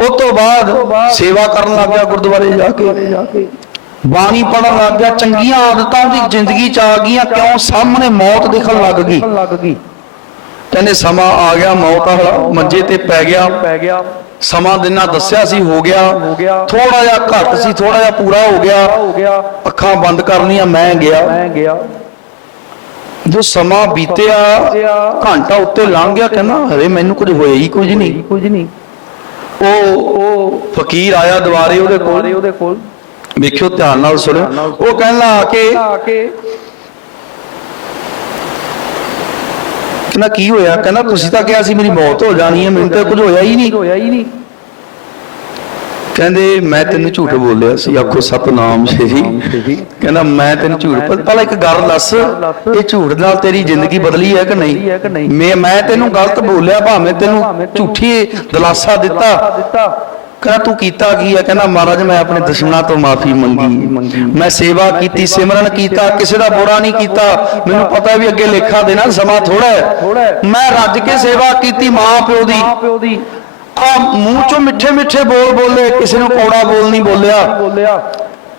ਉਸ ਤੋਂ ਬਾਅਦ ਸੇਵਾ ਕਰਨ ਲੱਗ ਗਿਆ ਗੁਰਦੁਆਰੇ ਜਾ ਕੇ। ਬਾਣੀ ਪੜਨ ਲੱਗ ਗਿਆ ਚੰਗੀਆਂ ਆਦਤਾਂ ਉਹਦੀ ਜ਼ਿੰਦਗੀ ਚ ਆ ਗਈਆਂ ਕਿਉਂ? ਸਾਹਮਣੇ ਮੌਤ ਦਿਖਣ ਲੱਗ ਗਈ। ਕਹਿੰਦੇ ਸਮਾਂ ਆ ਗਿਆ ਮੌਤ ਵਾਲਾ ਮੰਜੇ ਤੇ ਪੈ ਗਿਆ। ਪੈ ਗਿਆ। ਸਮਾਂ ਦਿਨਾਂ ਦੱਸਿਆ ਸੀ ਹੋ ਗਿਆ। ਥੋੜਾ ਜਿਹਾ ਘੱਟ ਸੀ ਥੋੜਾ ਜਿਹਾ ਪੂਰਾ ਹੋ ਗਿਆ। ਅੱਖਾਂ ਬੰਦ ਕਰਨੀਆਂ ਮੈਂ ਗਿਆ। ਜੋ ਸਮਾਂ ਬੀਤਿਆ ਘੰਟਾ ਉੱਤੇ ਲੰਘ ਗਿਆ ਕਹਿੰਦਾ ਹਰੇ ਮੈਨੂੰ ਕੁਝ ਹੋਇਆ ਹੀ ਕੁਝ ਨਹੀਂ। ਕੁਝ ਨਹੀਂ। ਉਹ ਉਹ ਫਕੀਰ ਆਇਆ ਦੁਆਰੇ ਉਹਦੇ ਕੋਲ। ਉਹਦੇ ਕੋਲ। ਵੇਖਿਓ ਧਿਆਨ ਨਾਲ ਸੁਣਿਓ। ਉਹ ਕਹਿੰਦਾ ਆ ਕੇ ਆ ਕੇ ਕਹਿੰਦਾ ਕੀ ਹੋਇਆ? ਕਹਿੰਦਾ ਤੁਸੀਂ ਤਾਂ ਕਿਹਾ ਸੀ ਮੇਰੀ ਮੌਤ ਹੋ ਜਾਣੀ ਹੈ ਮੈਨੂੰ ਤਾਂ ਕੁਝ ਹੋਇਆ ਹੀ ਨਹੀਂ। ਹੋਇਆ ਹੀ ਨਹੀਂ। ਕਹਿੰਦੇ ਮੈਂ ਤੈਨੂੰ ਝੂਠ ਬੋਲਿਆ ਸੀ ਆਖੋ ਸਤਨਾਮ ਸ਼੍ਰੀ ਕਹਿੰਦਾ ਮੈਂ ਤੈਨੂੰ ਝੂਠ ਪਰ ਪਹਿਲਾਂ ਇੱਕ ਗੱਲ ਦੱਸ ਇਹ ਝੂਠ ਨਾਲ ਤੇਰੀ ਜ਼ਿੰਦਗੀ ਬਦਲੀ ਹੈ ਕਿ ਨਹੀਂ? ਮੈਂ ਮੈਂ ਤੈਨੂੰ ਗਲਤ ਬੋਲਿਆ ਭਾਵੇਂ ਤੈਨੂੰ ਝੂਠੀ ਦਲਾਸਾ ਦਿੱਤਾ। ਕਹਿੰਦਾ ਤੂੰ ਕੀਤਾ ਕੀ ਹੈ? ਕਹਿੰਦਾ ਮਹਾਰਾਜ ਮੈਂ ਆਪਣੇ ਦੁਸ਼ਮਣਾਂ ਤੋਂ ਮਾਫੀ ਮੰਗੀ। ਮੈਂ ਸੇਵਾ ਕੀਤੀ ਸਿਮਰਨ ਕੀਤਾ ਕਿਸੇ ਦਾ ਬੁਰਾ ਨਹੀਂ ਕੀਤਾ। ਮੈਨੂੰ ਪਤਾ ਵੀ ਅੱਗੇ ਲੇਖਾ ਦੇਣਾ ਸਮਾਂ ਥੋੜਾ ਹੈ। ਮੈਂ ਰੱਜ ਕੇ ਸੇਵਾ ਕੀਤੀ ਮਾਂ ਪਿਓ ਦੀ। ਆ ਮੂੰਹ ਚੋਂ ਮਿੱਠੇ ਮਿੱਠੇ ਬੋਲ ਬੋਲੇ, ਕਿਸੇ ਨੂੰ ਕੌੜਾ ਬੋਲ ਨਹੀਂ ਬੋਲਿਆ।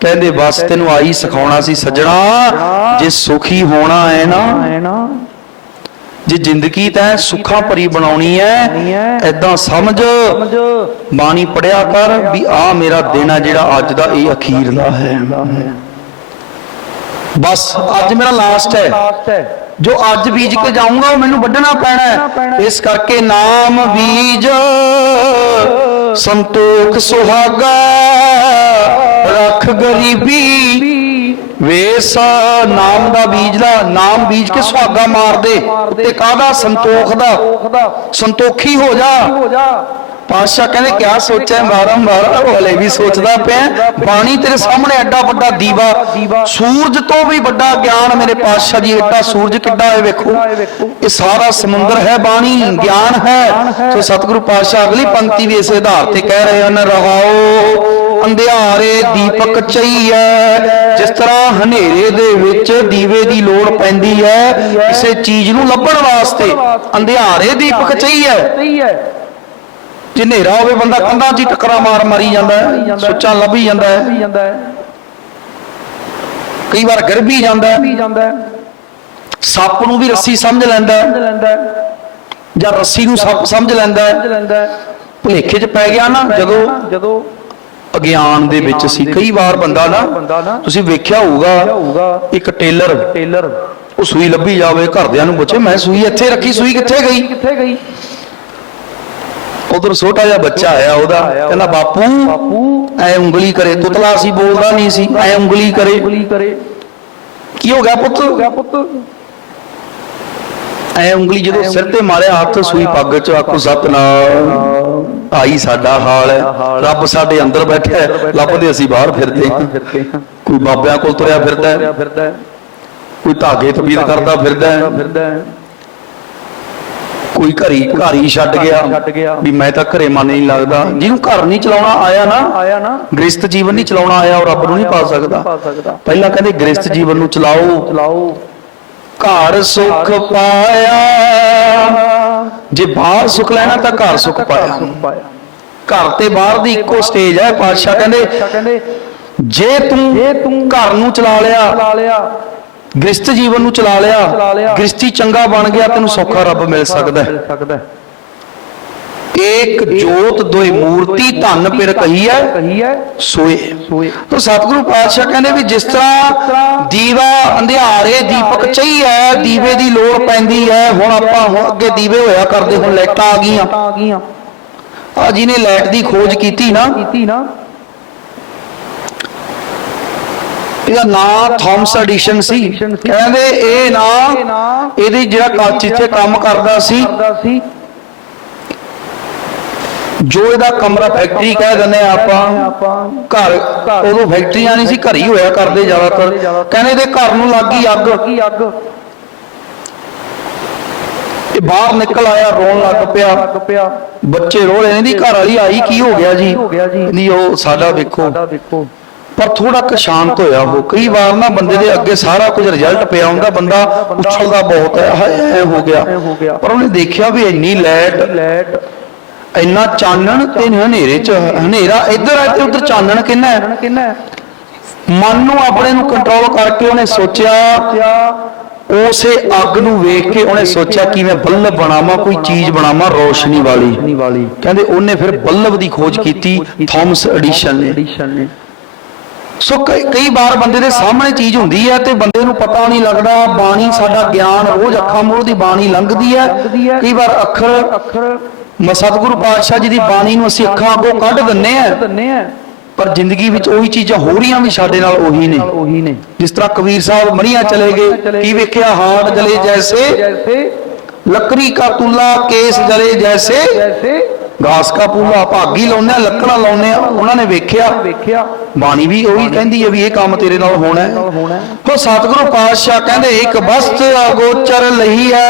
ਕਹਿੰਦੇ, ਬਸ ਤੈਨੂੰ ਆਈ ਸਿਖਾਉਣਾ ਸੀ, ਸੱਜਣਾ, ਜੇ ਸੁਖੀ ਹੋਣਾ ਹੈ ਨਾ, ਜੇ ਜ਼ਿੰਦਗੀ ਤੈਂ ਸੁੱਖਾਂ ਭਰੀ ਬਣਾਉਣੀ ਹੈ ਐਦਾਂ ਸਮਝ ਸਮਝ ਬਾਣੀ ਪੜਿਆ ਕਰ ਵੀ ਆ ਮੇਰਾ ਦਿਨ ਆ ਜਿਹੜਾ ਅੱਜ ਦਾ ਇਹ ਅਖੀਰ ਦਾ ਹੈ। ਬਸ, ਅੱਜ ਮੇਰਾ ਲਾਸਟ ਹੈ। ਜੋ ਅੱਜ ਬੀਜ ਕੇ ਜਾਊਂਗਾ ਉਹ ਮੈਨੂੰ ਵੱਢਣਾ ਪੈਣਾ ਇਸ ਕਰਕੇ ਨਾਮ ਬੀਜ, ਸੰਤੋਖ ਸੁਹਾਗਾ, ਰੱਖ ਗਰੀਬੀ, ਵੇਸਾ ਨਾਮ ਦਾ ਬੀਜ ਦਾ ਨਾਮ ਬੀਜ ਕੇ ਸੁਹਾਗਾ ਮਾਰ ਦੇ। ਤੇ ਕਾਹਦਾ? ਸੰਤੋਖ ਦਾ। ਸੰਤੋਖੀ ਹੋ ਜਾ। ਹੋ ਪਾਤਸ਼ਾਹ ਕਹਿੰਦੇ ਕਿਆ ਸੋਚਿਆ ਬਾਰੰਬਾਰ ਹਲੇ ਵੀ ਸੋਚਦਾ ਪਿਆ। ਬਾਣੀ ਤੇਰੇ ਸਾਹਮਣੇ ਐਡਾ ਵੱਡਾ ਦੀਵਾ। ਸੂਰਜ ਤੋਂ ਵੀ ਵੱਡਾ ਗਿਆਨ ਮੇਰੇ ਪਾਤਸ਼ਾਹ ਜੀ, ਐਡਾ ਸੂਰਜ ਕਿੱਡਾ ਹੈ ਵੇਖੋ। ਇਹ ਸਾਰਾ ਸਮੁੰਦਰ ਹੈ ਬਾਣੀ, ਗਿਆਨ ਹੈ। ਸੋ ਸਤਿਗੁਰੂ ਪਾਤਸ਼ਾਹ ਅਗਲੀ ਪੰਕਤੀ ਵੀ ਇਸੇ ਆਧਾਰ ਤੇ ਕਹਿ ਰਹੇ ਹਨ, ਰਹਾਓ, ਅੰਧਿਆਰੇ ਦੀਪਕ ਚਈਐ। ਜਿਸ ਤਰ੍ਹਾਂ ਹਨੇਰੇ ਦੇ ਵਿੱਚ ਦੀਵੇ ਦੀ ਲੋੜ ਪੈਂਦੀ ਹੈ, ਕਿਸੇ ਚੀਜ਼ ਨੂੰ ਲੱਭਣ ਵਾਸਤੇ ਅੰਧਿਆਰੇ ਦੀਪਕ ਚਈਐ। ਹੈ ਜੇ ਹਨੇਰਾ ਹੋਵੇ, ਬੰਦਾ ਕੰਧਾਂ 'ਚ ਹੀ ਟੱਕਰਾਂ ਮਾਰ ਮਾਰੀ ਜਾਂਦਾ ਸੁੱਚਾ ਲੱਭੀ ਜਾਂਦਾ ਕਈ ਵਾਰ ਗਿਰ ਜਾਂਦਾ ਸੱਪ ਨੂੰ ਵੀ ਰੱਸੀ ਸਮਝ ਲੈਂਦਾ ਜਾਂ ਰੱਸੀ ਨੂੰ ਸੱਪ ਸਮਝ ਲੈਂਦਾ ਭੁਲੇਖੇ 'ਚ ਪੈ ਗਿਆ ਨਾ, ਜਦੋਂ ਜਦੋਂ ਅਗਿਆਨ ਦੇ ਵਿੱਚ ਸੀ। ਕਈ ਵਾਰ ਬੰਦਾ ਨਾ ਬੰਦਾ ਨਾ ਤੁਸੀਂ ਵੇਖਿਆ ਹੋਊਗਾ ਹੋਊਗਾ ਇੱਕ ਟੇਲਰ ਟੇਲਰ ਉਹ ਸੂਈ ਲੱਭੀ ਜਾਵੇ, ਘਰਦਿਆਂ ਨੂੰ ਪੁੱਛੇ, ਮੈਂ ਸੂਈ ਇੱਥੇ ਰੱਖੀ, ਸੂਈ ਕਿੱਥੇ ਗਈ ਕਿੱਥੇ ਗਈ? ਉਧਰ ਛੋਟਾ ਜਿਹਾ ਬੱਚਾ ਆਇਆ ਉਹਦਾ ਕਹਿੰਦਾ ਬਾਪੂ ਐ ਉਂਗਲੀ ਕਰੇ ਤੁਤਲਾ ਸੀ ਬੋਲਦਾ ਨਹੀਂ ਸੀ ਐ ਉਂਗਲੀ ਕਰੇ। ਕੀ ਹੋ ਗਿਆ ਪੁੱਤ? ਐ ਉਂਗਲੀ ਜਦੋਂ ਸਿਰ ਤੇ ਮਾਰਿਆ ਹੱਥ ਸੂਈ ਪੱਗ ਚ ਆਖੋ ਸਤਨਾਮ ਆਈ ਸਾਡਾ ਹਾਲ ਹੈ ਰੱਬ ਸਾਡੇ ਅੰਦਰ ਬੈਠਿਆ ਹੈ, ਲੱਭਦੇ ਅਸੀਂ ਬਾਹਰ ਫਿਰਦੇ ਹਾਂ। ਕੋਈ ਬਾਬਿਆਂ ਕੋਲ ਤੁਰਿਆ ਫਿਰਦਾ ਹੈ, ਫਿਰਦਾ ਕੋਈ ਧਾਗੇ ਤਬੀਰ ਕਰਦਾ ਫਿਰਦਾ ਫਿਰਦਾ ਹੈ ਕੋਈ ਘਰੀ ਘਰੀ ਛੱਡ ਗਿਆ ਛੱਡ ਗਿਆ। ਵੀ ਮੈਂ ਤਾਂ ਘਰੇ ਮਨ ਨਹੀਂ ਲੱਗਦਾ। ਜਿਹਨੂੰ ਘਰ ਨਹੀਂ ਚਲਾਉਣਾ ਆਇਆ ਨਾ ਆਇਆ ਨਾ ਗ੍ਰਸਥ ਜੀਵਨ ਨਹੀਂ ਚਲਾਉਣਾ ਆਇਆ ਉਹ ਰੱਬ ਨੂੰ ਨਹੀਂ ਪਾ ਸਕਦਾ। ਪਹਿਲਾਂ ਕਹਿੰਦੇ ਗ੍ਰਸਥ ਜੀਵਨ ਨੂੰ ਚਲਾਓ। ਘਰ ਸੁਖ ਪਾਇਆ। ਜੇ ਬਾਹਰ ਸੁਖ ਲੈਣਾ ਤਾਂ ਘਰ ਸੁਖ ਪਾਇਆ। ਘਰ ਤੇ ਬਾਹਰ ਦੀ ਇੱਕੋ ਸਟੇਜ ਹੈ ਪਾਤਸ਼ਾਹ ਕਹਿੰਦੇ ਕਹਿੰਦੇ ਜੇ ਤੂੰ ਘਰ ਨੂੰ ਚਲਾ ਲਿਆ ਚਲਾ ਲਿਆ ਗ੍ਰਸਥ ਜੀਵਨ ਨੂੰ ਚਲਾ ਲਿਆ। ਗ੍ਰਸਥੀ ਚੰਗਾ ਬਣ ਗਿਆ ਤੈਨੂੰ ਸੌਖਾ ਰੱਬ ਮਿਲ ਸਕਦਾ ਹੈ। ਏਕ ਜੋਤ ਦੋਈ ਮੂਰਤੀ ਧੰਨ ਪਿਰ ਕਹੀ ਹੈ ਸੋਏ। ਤੋ ਸਤਿਗੁਰੂ ਪਾਤਸ਼ਾਹ ਕਹਿੰਦੇ ਵੀ ਜਿਸ ਤਰ੍ਹਾਂ ਦੀਵਾ ਅੰਧਿਆਰੇ ਦੀਪਕ ਚਾਹੀ ਹੈ ਦੀਵੇ ਦੀ ਲੋੜ ਪੈਂਦੀ ਹੈ ਹੁਣ ਆਪਾਂ ਹੁਣ ਅੱਗੇ ਦੀਵੇ ਹੋਇਆ ਕਰਦੇ ਹੁਣ ਲਾਈਟਾਂ ਆ ਗਈਆਂ। ਆ ਗਈਆਂ। ਆ ਜਿਹਨੇ ਲਾਈਟ ਦੀ ਖੋਜ ਕੀਤੀ ਨਾ ਕੀਤੀ ਨਾ ਇਹਦਾ ਨਾਂ ਥਾਮਸ ਐਡੀਸ਼ਨ ਸੀ। ਕਹਿੰਦੇ ਇਹ ਨਾਂ ਇਹਦੀ ਜਿਹੜਾ ਕਾਚ ਇੱਥੇ ਕੰਮ ਕਰਦਾ ਸੀ। ਜੋ ਇਹਦਾ ਕਮਰਾ ਫੈਕਟਰੀ ਕਹਿ ਦਿੰਦੇ ਆ ਆਪਾਂ ਘਰ ਉਦੋਂ ਫੈਕਟਰੀਆਂ ਨਹੀਂ ਸੀ ਘਰ ਹੀ ਹੋਇਆ ਕਰਦੇ ਜ਼ਿਆਦਾਤਰ। ਕਹਿੰਦੇ ਇਹਦੇ ਘਰ ਨੂੰ ਲੱਗੀ ਅੱਗ। ਇਹ ਬਾਹਰ ਨਿਕਲ ਆਇਆ ਰੋਣ ਲੱਗ ਪਿਆ। ਬੱਚੇ ਰੋ ਰਹੇ ਨੇ ਦੀ ਘਰ ਵਾਲੀ ਆਈ ਕੀ ਹੋ ਗਿਆ ਜੀ? ਨਹੀਂ ਉਹ ਸਾਡਾ ਵੇਖੋ ਪਰ ਥੋੜਾ ਕੁ ਸ਼ਾਂਤ ਹੋਇਆ ਉਹ। ਕਈ ਵਾਰ ਨਾ ਬੰਦੇ ਦੇ ਅੱਗੇ ਸਾਰਾ ਕੁਝ ਰਿਜ਼ਲਟ ਪਿਆ ਹੁੰਦਾ ਬੰਦਾ ਉਛਲਦਾ ਬਹੁਤ ਹੈ ਹਾਏ ਹੋ ਗਿਆ। ਪਰ ਉਹਨੇ ਦੇਖਿਆ ਵੀ ਇੰਨੀ ਲਾਈਟ ਲੈਟ ਇੰਨਾ ਚਾਨਣ ਤੇ ਹਨੇਰੇ ਚ ਹਨੇਰਾ ਇੱਧਰ ਆ ਤੇ ਉੱਧਰ ਚਾਨਣ ਕਿੰਨਾ ਮਨ ਨੂੰ ਆਪਣੇ ਨੂੰ ਕੰਟਰੋਲ ਕਰਕੇ ਉਹਨੇ ਸੋਚਿਆ ਉਸੇ ਅੱਗ ਨੂੰ ਵੇਖ ਕੇ ਉਹਨੇ ਸੋਚਿਆ ਕਿ ਮੈਂ ਬੱਲਬ ਬਣਾਵਾਂ ਕੋਈ ਚੀਜ਼ ਬਣਾਵਾਂ ਰੋਸ਼ਨੀ ਵਾਲੀ। ਕਹਿੰਦੇ ਉਹਨੇ ਫਿਰ ਬੱਲਬ ਦੀ ਖੋਜ ਕੀਤੀ ਥਾਮਸ ਐਡੀਸ਼ਨ ਨੇ। ਸੋ ਕਈ ਵਾਰ ਬੰਦੇ ਦੇ ਸਾਹਮਣੇ ਚੀਜ਼ ਹੁੰਦੀ ਹੈ ਤੇ ਬੰਦੇ ਨੂੰ ਪਤਾ ਨਹੀਂ ਲੱਗਦਾ, ਬਾਣੀ ਸਾਡਾ ਗਿਆਨ ਰੋਜ਼ ਅੱਖਾਂ ਮੂਹਰੇ ਦੀ ਬਾਣੀ ਲੰਘਦੀ ਹੈ। ਕਈ ਵਾਰ ਅੱਖਰ ਸਤਿਗੁਰੂ ਪਾਤਸ਼ਾਹ ਜੀ ਦੀ ਬਾਣੀ ਨੂੰ ਅਸੀਂ ਅੱਖਾਂ ਅੱਗੋਂ ਕੱਢ ਦਿੰਨੇ ਆ ਪਰ ਜ਼ਿੰਦਗੀ ਵਿੱਚ ਉਹੀ ਚੀਜ਼ਾਂ ਹੋ ਰਹੀਆਂ ਵੀ ਸਾਡੇ ਨਾਲ ਉਹੀ ਨੇ। ਉਹੀ ਨੇ ਜਿਸ ਤਰ੍ਹਾਂ ਕਬੀਰ ਸਾਹਿਬ ਮਰੀਆਂ ਚਲੇ ਗਏ, ਕੀ ਵੇਖਿਆ ਹਾਰ ਜਲੇ ਜੈਸੇ, ਲੱਕੜੀ ਕਾ ਤੁਲਾ ਕੇਸ ਜਲੇ ਜੈਸੇ ਘਾਸ ਕਾ ਪੂਲਾ ਭਾਗੀ ਲਾਉਂਦੇ ਆ, ਲੱਕੜਾਂ ਲਾਉਂਦੇ ਆ, ਉਹਨਾਂ ਨੇ ਵੇਖਿਆ। ਬਾਣੀ ਵੀ ਉਹੀ ਕਹਿੰਦੀ ਹੈ ਵੀ ਇਹ ਕੰਮ ਤੇਰੇ ਨਾਲ ਹੋਣਾ ਹੈ। ਨਾਲ ਸਤਿਗੁਰੂ ਪਾਤਸ਼ਾਹ ਕਹਿੰਦੇ, ਇੱਕ ਵਸਤ ਅਗੋਚਰ ਲਈ ਹੈ।